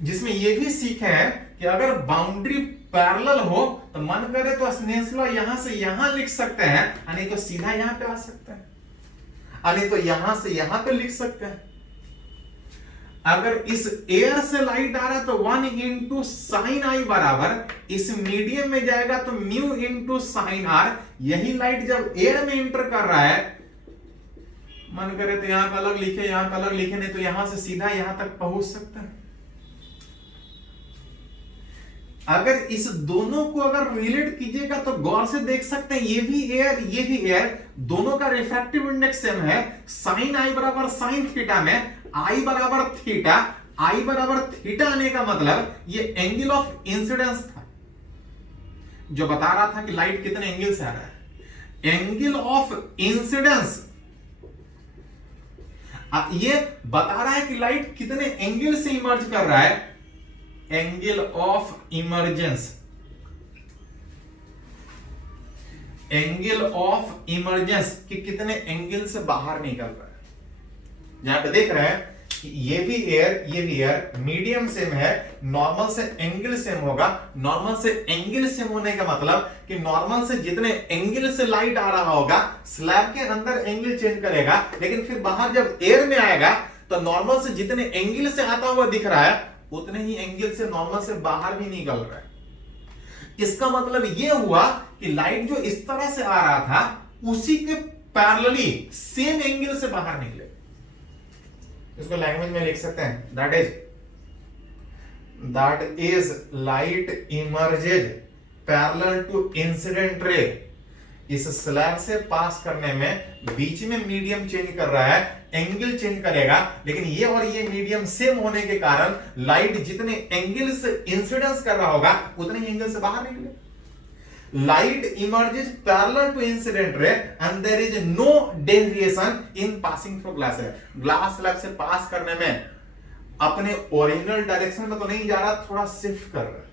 जिसमें यह भी सीखे हैं कि अगर बाउंड्री पैरेलल हो तो मन करे तो स्नेल्स लॉ यहां से यहां लिख सकते हैं, नहीं तो सीधा यहां पे आ सकते हैं, नहीं तो यहां से यहां पे लिख सकते हैं। अगर इस एयर से लाइट आ रहा है तो 1 इंटू साइन आई बराबर इस मीडियम में जाएगा तो म्यू इंटू साइन आर। यही लाइट जब एयर में इंटर कर रहा है, मन करे तो यहां पे अलग लिखे, यहां पे अलग लिखे, नहीं तो यहां से सीधा यहां तक पहुंच सकता है। अगर इस दोनों को अगर रिलेट कीजिएगा तो गौर से देख सकते हैं, ये भी एयर ये भी एयर, दोनों का रिफ्रैक्टिव इंडेक्स सेम है। साइन आई बराबर साइन थीटा में आई बराबर थीटा, आई बराबर थीटा आने का मतलब ये एंगल ऑफ इंसिडेंस था, जो बता रहा था कि लाइट कितने एंगल से आ रहा है। एंगल ऑफ इंसिडेंस ये बता रहा है कि लाइट कितने एंगल से इमर्ज कर रहा है। Angle of emergence, angle of emergence कि कितने एंगल से बाहर निकल रहा है। जहां पे देख रहे हैं कि ये भी एयर ये भी एयर, मीडियम सेम है, नॉर्मल से एंगल सेम होगा। नॉर्मल से एंगल सेम होने का मतलब कि नॉर्मल से जितने एंगल से लाइट आ रहा होगा, स्लैब के अंदर एंगल चेंज करेगा, लेकिन फिर बाहर जब एयर में आएगा तो नॉर्मल से जितने एंगल से आता हुआ दिख रहा है उतने ही एंगल से नॉर्मल से बाहर भी निकल रहा है। इसका मतलब यह हुआ कि लाइट जो इस तरह से आ रहा था उसी के पैरेलली सेम एंगल से बाहर निकले। इसको लैंग्वेज में लिख सकते हैं, that is light emerges parallel to incident ray. इस स्लैब से पास करने में बीच में मीडियम चेंज कर रहा है, एंगल चेंज करेगा, लेकिन ये और ये मीडियम सेम होने के कारण लाइट जितने एंगल से इंसिडेंस कर रहा होगा उतने एंगल से बाहर निकले। Light emerges parallel to incident ray and there is no deviation in passing through glass. Glass slab से पास करने में अपने ओरिजिनल डायरेक्शन में तो नहीं जा रहा, थोड़ा शिफ्ट कर रहा है,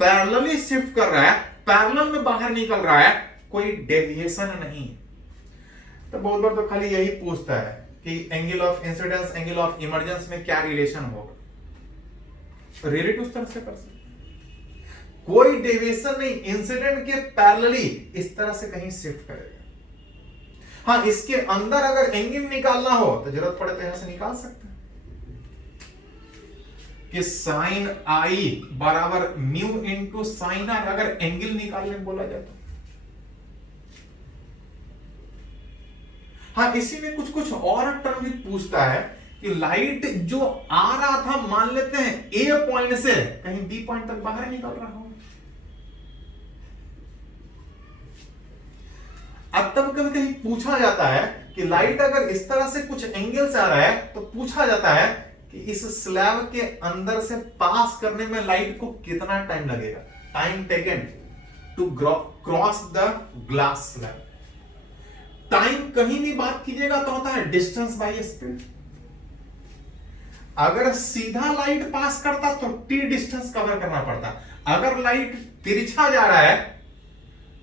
पैरेलली शिफ्ट कर रहा है, पैरेलल में बाहर निकल रहा है, कोई डेविएशन नहीं। तो बहुत बार तो खाली यही पूछता है कि angle of incidence angle of emergence में क्या रिलेशन होगा, रिलेट उस तरह से कर सकते, कोई डेविएशन नहीं, इंसिडेंट के पैरेलली इस तरह से कहीं शिफ्ट करेगा। हाँ, इसके अंदर अगर एंगल निकालना हो तो जरूरत पड़े तो यहां से निकाल सकते हैं कि साइन आई बराबर म्यू इंटू साइन आर, अगर एंगल निकालने बोला जाए तो हाँ, इसी में कुछ कुछ और टर्म भी पूछता है कि लाइट जो आ रहा था, मान लेते हैं ए पॉइंट से कहीं बी पॉइंट तक बाहर निकल रहा हो। अब तब कभी कभी पूछा जाता है कि लाइट अगर इस तरह से कुछ एंगल से आ रहा है तो पूछा जाता है कि इस स्लैब के अंदर से पास करने में लाइट को कितना टाइम लगेगा, time taken to cross the glass slab. Time कहीं भी बात कीजिएगा तो होता है डिस्टेंस बाय स्पीड। अगर सीधा लाइट पास करता तो टी डिस्टेंस कवर करना पड़ता। अगर लाइट तिरछा जा रहा है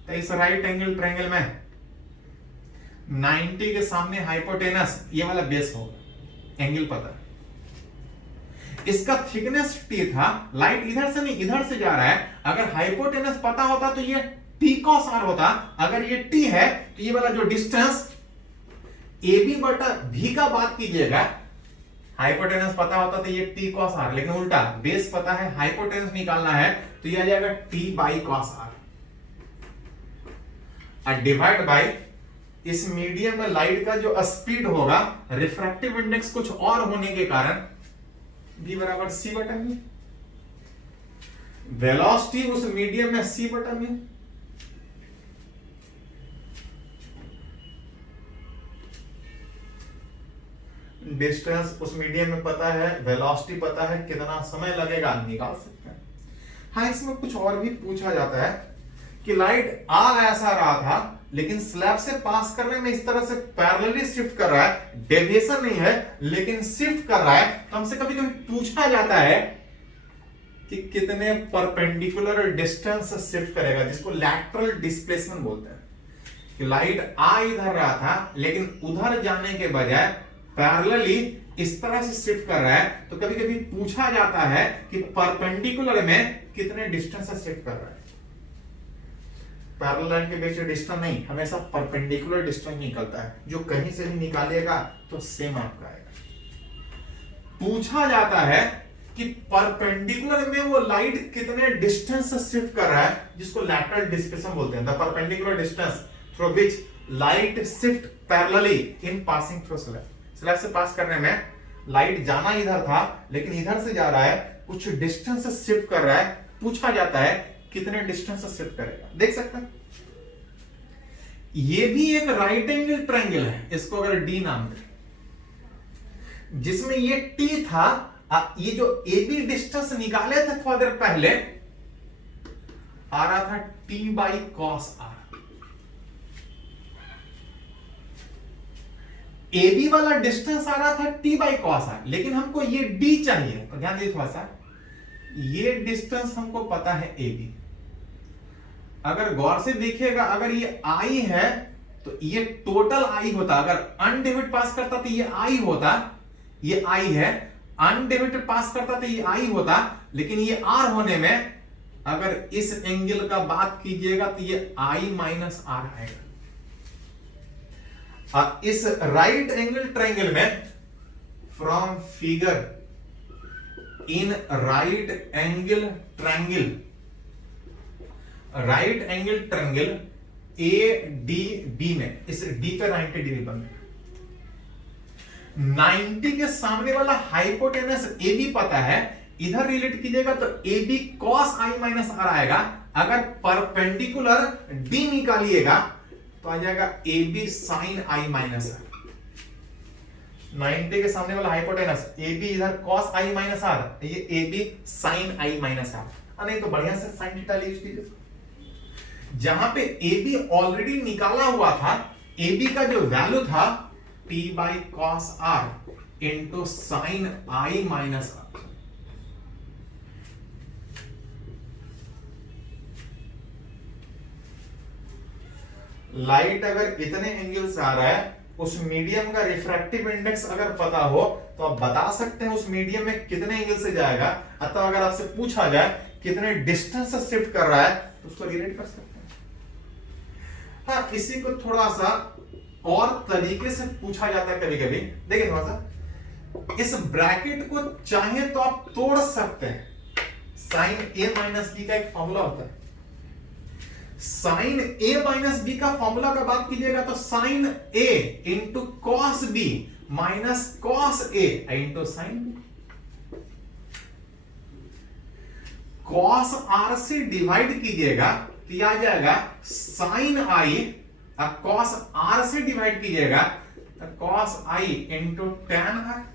तो इस राइट एंगल ट्रायंगल में 90 के सामने हाइपोटेनस ये वाला बेस होगा, एंगल पता है। इसका थिकनेस टी था, लाइट इधर से नहीं इधर से जा रहा है। अगर हाइपोटेनस पता होता तो ये टी कॉस आर होता। अगर ये टी है तो ये वाला जो डिस्टेंस ए बी बटा भी का बात कीजिएगा, हाइपोटेनस पता होता तो ये टी कॉस आर, लेकिन उल्टा बेस पता है, हाइपोटेनस निकालना है तो ये आ जाएगा टी बाई कॉस आर और डिवाइड बाई इस मीडियम में लाइट का जो स्पीड होगा, रिफ्रैक्टिव इंडेक्स कुछ और होने के कारण v बराबर सी बटा में, वेलोसिटी उस मीडियम में सी बटा में, डिस्टेंस उस मीडियम में पता है, वेलोसिटी पता है, कितना समय लगेगा निकाल सकते हैं। हाँ, इसमें कुछ और भी पूछा जाता है कि लाइट आ ऐसा रहा था लेकिन स्लैब से पास करने में इस तरह से पैरेलली शिफ्ट कर रहा है, डेविएशन नहीं है लेकिन शिफ्ट कर रहा है, तो हमसे कभी कभी पूछा जाता है कि कितने परपेंडिकुलर डिस्टेंस से शिफ्ट करेगा, जिसको लैटरल डिस्प्लेसमेंट बोलते हैं। कि लाइट आ इधर रहा था लेकिन उधर जाने के बजाय पैरेलली इस तरह से शिफ्ट कर रहा है, तो कभी कभी पूछा जाता है कि परपेंडिकुलर में कितने डिस्टेंस से शिफ्ट कर रहा है। पैरेलल लाइन के बीच डिस्टेंस नहीं, हमेशा परपेंडिकुलर डिस्टेंस निकलता है, जो कहीं से भी निकालिएगा तो सेम आपका आएगा। पूछा जाता है कि परपेंडिकुलर में वो लाइट कितने डिस्टेंस से शिफ्ट कर रहा है, जिसको लैटरल डिस्प्लेसमेंट बोलते हैं। The perpendicular distance through which light shift parallelly in passing through slab. Slab से पास करने में लाइट जाना इधर था लेकिन इधर से जा रहा है, कुछ डिस्टेंस से शिफ्ट कर रहा है। पूछा जाता है कितने डिस्टेंस से शिफ्ट करेगा। देख सकते हैं ये भी एक राइट एंगल ट्रायंगल है, इसको अगर डी नाम दें, जिसमें ये टी था, ये जो ए बी डिस्टेंस निकाले थे थोड़ा देर पहले, आ रहा था t by cos r. A B वाला डिस्टेंस आ रहा था टी बाई कॉस आर, लेकिन हमको ये डी चाहिए, तो ध्यान दीजिए थोड़ा सा, ये डिस्टेंस हमको पता है ए बी। अगर गौर से देखिएगा, अगर ये आई है तो ये टोटल आई होता, अगर अनडिवाइडेड पास करता तो ये आई होता, ये आई है, अनडिवाइडेड पास करता तो ये आई होता, लेकिन ये आर होने में अगर इस एंगल का बात कीजिएगा तो ये आई माइनस आर आएगा। इस राइट एंगल ट्रायंगल में from figure in right angle triangle, right angle triangle A D B में, इस डी पे 90 डिग्री बन गया। 90 के सामने वाला हाइपोटेनस ए बी पता है, इधर रिलेट कीजिएगा तो A B cos i minus r आएगा। अगर परपेंडिकुलर डी निकालिएगा तो आ जाएगा A B sine i minus r. 90 के सामने वाला हाइपोटेनस ए बी इधर कॉस आई माइनस आर, ये A B sine i minus r. नहीं तो बढ़िया से साइन थीटा यूज कीजिए। जहां पे ए बी ऑलरेडी निकाला हुआ था, ए बी का जो वैल्यू था t by cos r into sine i minus r. Light अगर इतने एंगल से आ रहा है, उस मीडियम का रिफ्रैक्टिव इंडेक्स अगर पता हो तो आप बता सकते हैं उस मीडियम में कितने एंगल से जाएगा। अतः अगर आपसे पूछा जाए कितने डिस्टेंस से शिफ्ट कर रहा है तो उसको रिलेट कर सकते हैं। हाँ, इसी को थोड़ा सा और तरीके से पूछा जाता है कभी कभी। देखिए थोड़ा सा, इस ब्रैकेट को चाहे तो आप तोड़ सकते हैं। साइन ए माइनस बी का एक फॉर्मूला होता है, साइन ए माइनस बी का फॉर्मूला का बात कीजिएगा तो sine A into cos B minus cos A into sine B. Cos r से डिवाइड कीजिएगा तो यह आ जाएगा साइन आई, कॉस आर से डिवाइड कीजिएगा तो cos i into tan r.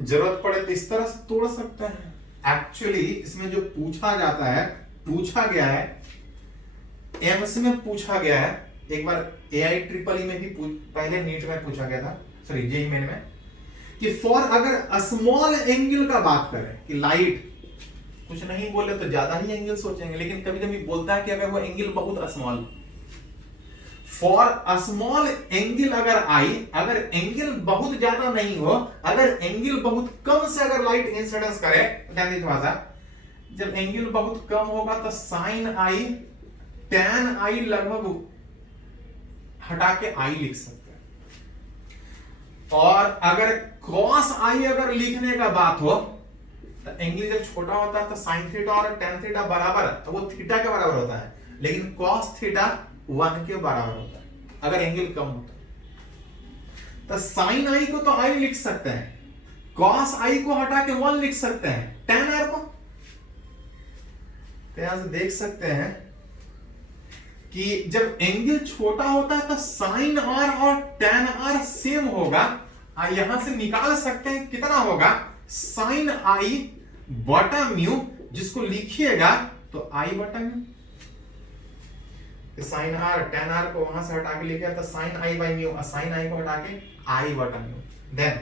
जरूरत पड़े तो इस तरह से तोड़ सकते हैं। एक्चुअली इसमें जो पूछा जाता है, पूछा गया है एमसी में पूछा गया है, एक बार एआई ट्रिपल ई में भी पहले नीट में पूछा गया था, सॉरी जेईई मेन में, कि फॉर अगर स्मॉल एंगल का बात करें कि लाइट, कुछ नहीं बोले तो ज्यादा ही एंगल सोचेंगे, लेकिन कभी कभी बोलता है कि अगर वो एंगल बहुत small, for a small angle अगर आई, अगर एंगल बहुत ज्यादा नहीं हो, अगर एंगल बहुत कम से अगर लाइट इंसिडेंस करे, ध्यान दीजिए थोड़ा सा, जब एंगल बहुत कम होगा तो साइन आई टेन आई लगभग हटा के आई लिख सकते हैं। और अगर कॉस आई अगर लिखने का बात हो तो एंगल जब छोटा होता है तो साइन थीटा और टेन थीटा बराबर, तो वो थीटा के बराबर होता है, लेकिन कॉस थीटा 1 के बराबर होता है अगर एंगल कम होता है। तो साइन आई को तो आई लिख सकते हैं, कॉस आई को हटा के 1 लिख सकते हैं, टेन आर को। तो यहां से देख सकते हैं कि जब एंगल छोटा होता है तो साइन आर और टेन आर सेम होगा। यहां से निकाल सकते हैं कितना होगा, साइन आई बटा म्यू, जिसको लिखिएगा तो आई बटा mu, sine r ten r को वहां से हटा के लिखा तो sine i by mu, sine i को हटा के आई बटा म्यू। देन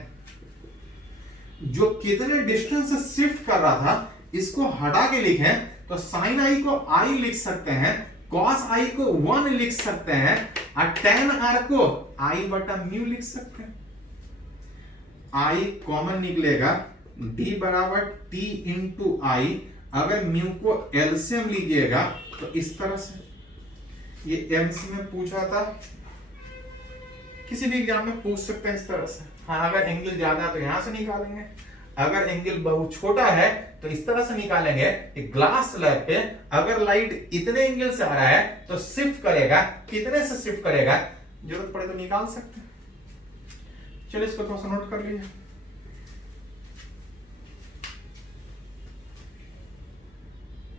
जो कितने डिस्टेंस से शिफ्ट कर रहा था इसको हटा के लिखे तो साइन आई को आई लिख सकते हैं, कॉस आई को 1 लिख सकते हैं, और टेन आर को आई बटा म्यू लिख सकते हैं। आई कॉमन निकलेगा, डी बराबर टी इंटू आई, अगर म्यू को एलसीएम लीजिएगा तो इस तरह से, ये एमसी में पूछा था, किसी भी एग्जाम में पूछ सकते हैं इस तरह से। हाँ, अगर एंगल ज्यादा है तो यहां से निकालेंगे, अगर एंगल बहुत छोटा है तो इस तरह से निकालेंगे। ग्लास स्लैब पे अगर लाइट इतने एंगल से आ रहा है तो शिफ्ट करेगा, कितने से शिफ्ट करेगा, जरूरत पड़े तो निकाल सकते हैं। चलिए इसको थोड़ा सा नोट कर लीजिए।